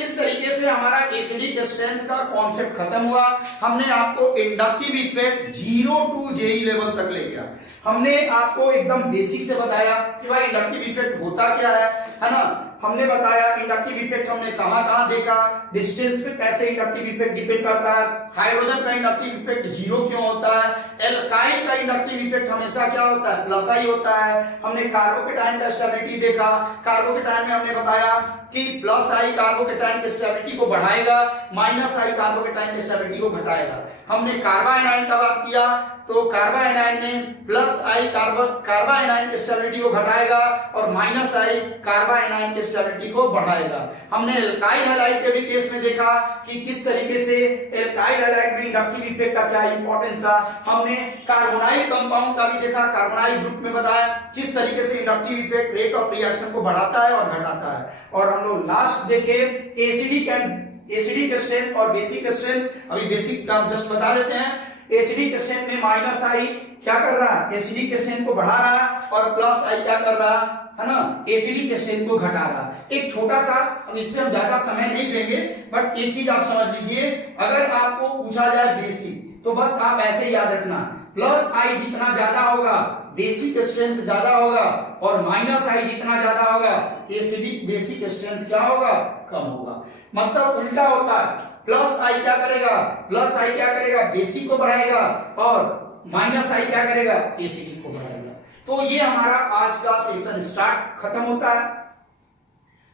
इस तरीके से हमारा एसिडी के स्ट्रेंथ का कॉन्सेप्ट खत्म हुआ। हमने आपको inductive effect 0 to JEE level तक ले गया। हमने आपको एकदम बेसिक से बताया कि भाई इंडक्टिव इफेक्ट होता क्या है ना। हमने बताया इंडक्टिव इफेक्ट हमने कहां देखा, डिस्टेंस पे कैसे इंडक्टिव इफेक्ट डिपेंड करता है, हाइड्रोजन का इंडक्टिव इफेक्ट 0 क्यों होता है, एल्काइल का इंडक्टिव इफेक्ट हमेशा क्या होता है, प्लस आई होता है। हमने कार्बोकेटाइन का स्टेबिलिटी देखा। कार्बोकेटाइन में हमने बताया कि प्लस आई कार्बोकेटाइन की स्टेबिलिटी को बढ़ाएगा, माइनस आई कार्बोकेटाइन की स्टेबिलिटी को घटाएगा। हमने कार्बाएनाइन का बात किया तो कार्बाएनाइन में प्लस आई कार्बाएनाइन की स्टेबिलिटी को घटाएगा और माइनस आई कार्बाएनाइन की स्टेबिलिटी को बढ़ाएगा। हमने एल्काइल हैलाइड के भी केस में देखा कि किस तरीके से एल्काइल हैलाइड में इंडक्टिव इफेक्ट का क्या इंपॉर्टेंस था। हमने कार्बोनाइल कंपाउंड का भी देखा, कार्बोनाइल ग्रुप में बताया किस तरीके से inductive effect rate of reaction को बढ़ाता है और घटाता है। और हम लोग लास्ट देखे एसिडिक स्ट्रेंथ और बेसिक स्ट्रेंथ। अभी बेसिक का जस्ट बता देते हैं। एसिडिक स्ट्रेंथ में माइनस आई क्या कर रहा है, एसिडिक स्ट्रेंथ को बढ़ा रहा है और प्लस आई क्या कर रहा है ना, एसिडिक स्ट्रेंथ को घटा रहा है। एक छोटा सा, अब इस पे हम ज्यादा समय नहीं देंगे, बट एक चीज आप समझ लीजिए, अगर आपको पूछा जाए बेसिक तो बस आप ऐसे याद रखना, प्लस आई जितना ज्यादा होगा बेसिक स्ट्रेंथ ज्यादा होगा और माइनस आई जितना ज्यादा होगा एसिडिक बेसिक स्ट्रेंथ क्या होगा, कम होगा। मतलब उल्टा होता है, प्लस आई क्या करेगा, बेसिक को बढ़ाएगा और माइनस आई क्या करेगा, एसिडिक को बढ़ाएगा। तो ये हमारा आज का सेशन स्टार्ट खत्म होता है।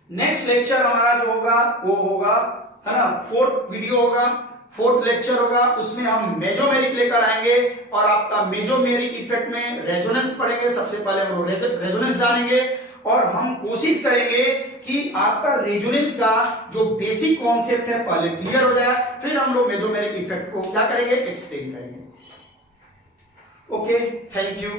नेक्स्ट लेक्चर हमारा जो होगा वो होगा है ना, फोर्थ वीडियो होगा, फोर्थ लेक्चर होगा। उसमें हम मेजोमेरिक लेकर आएंगे और आपका मेजोमेरिक इफेक्ट में रेजोनेंस पढ़ेंगे। सबसे पहले हम लोग रेजोनेंस जानेंगे और हम कोशिश करेंगे कि आपका रेजोनेंस का जो बेसिक कॉन्सेप्ट है पहले क्लियर हो जाए, फिर हम लोग मेजोमेरिक इफेक्ट को क्या करेंगे, एक्सप्लेन करेंगे। Okay, thank you.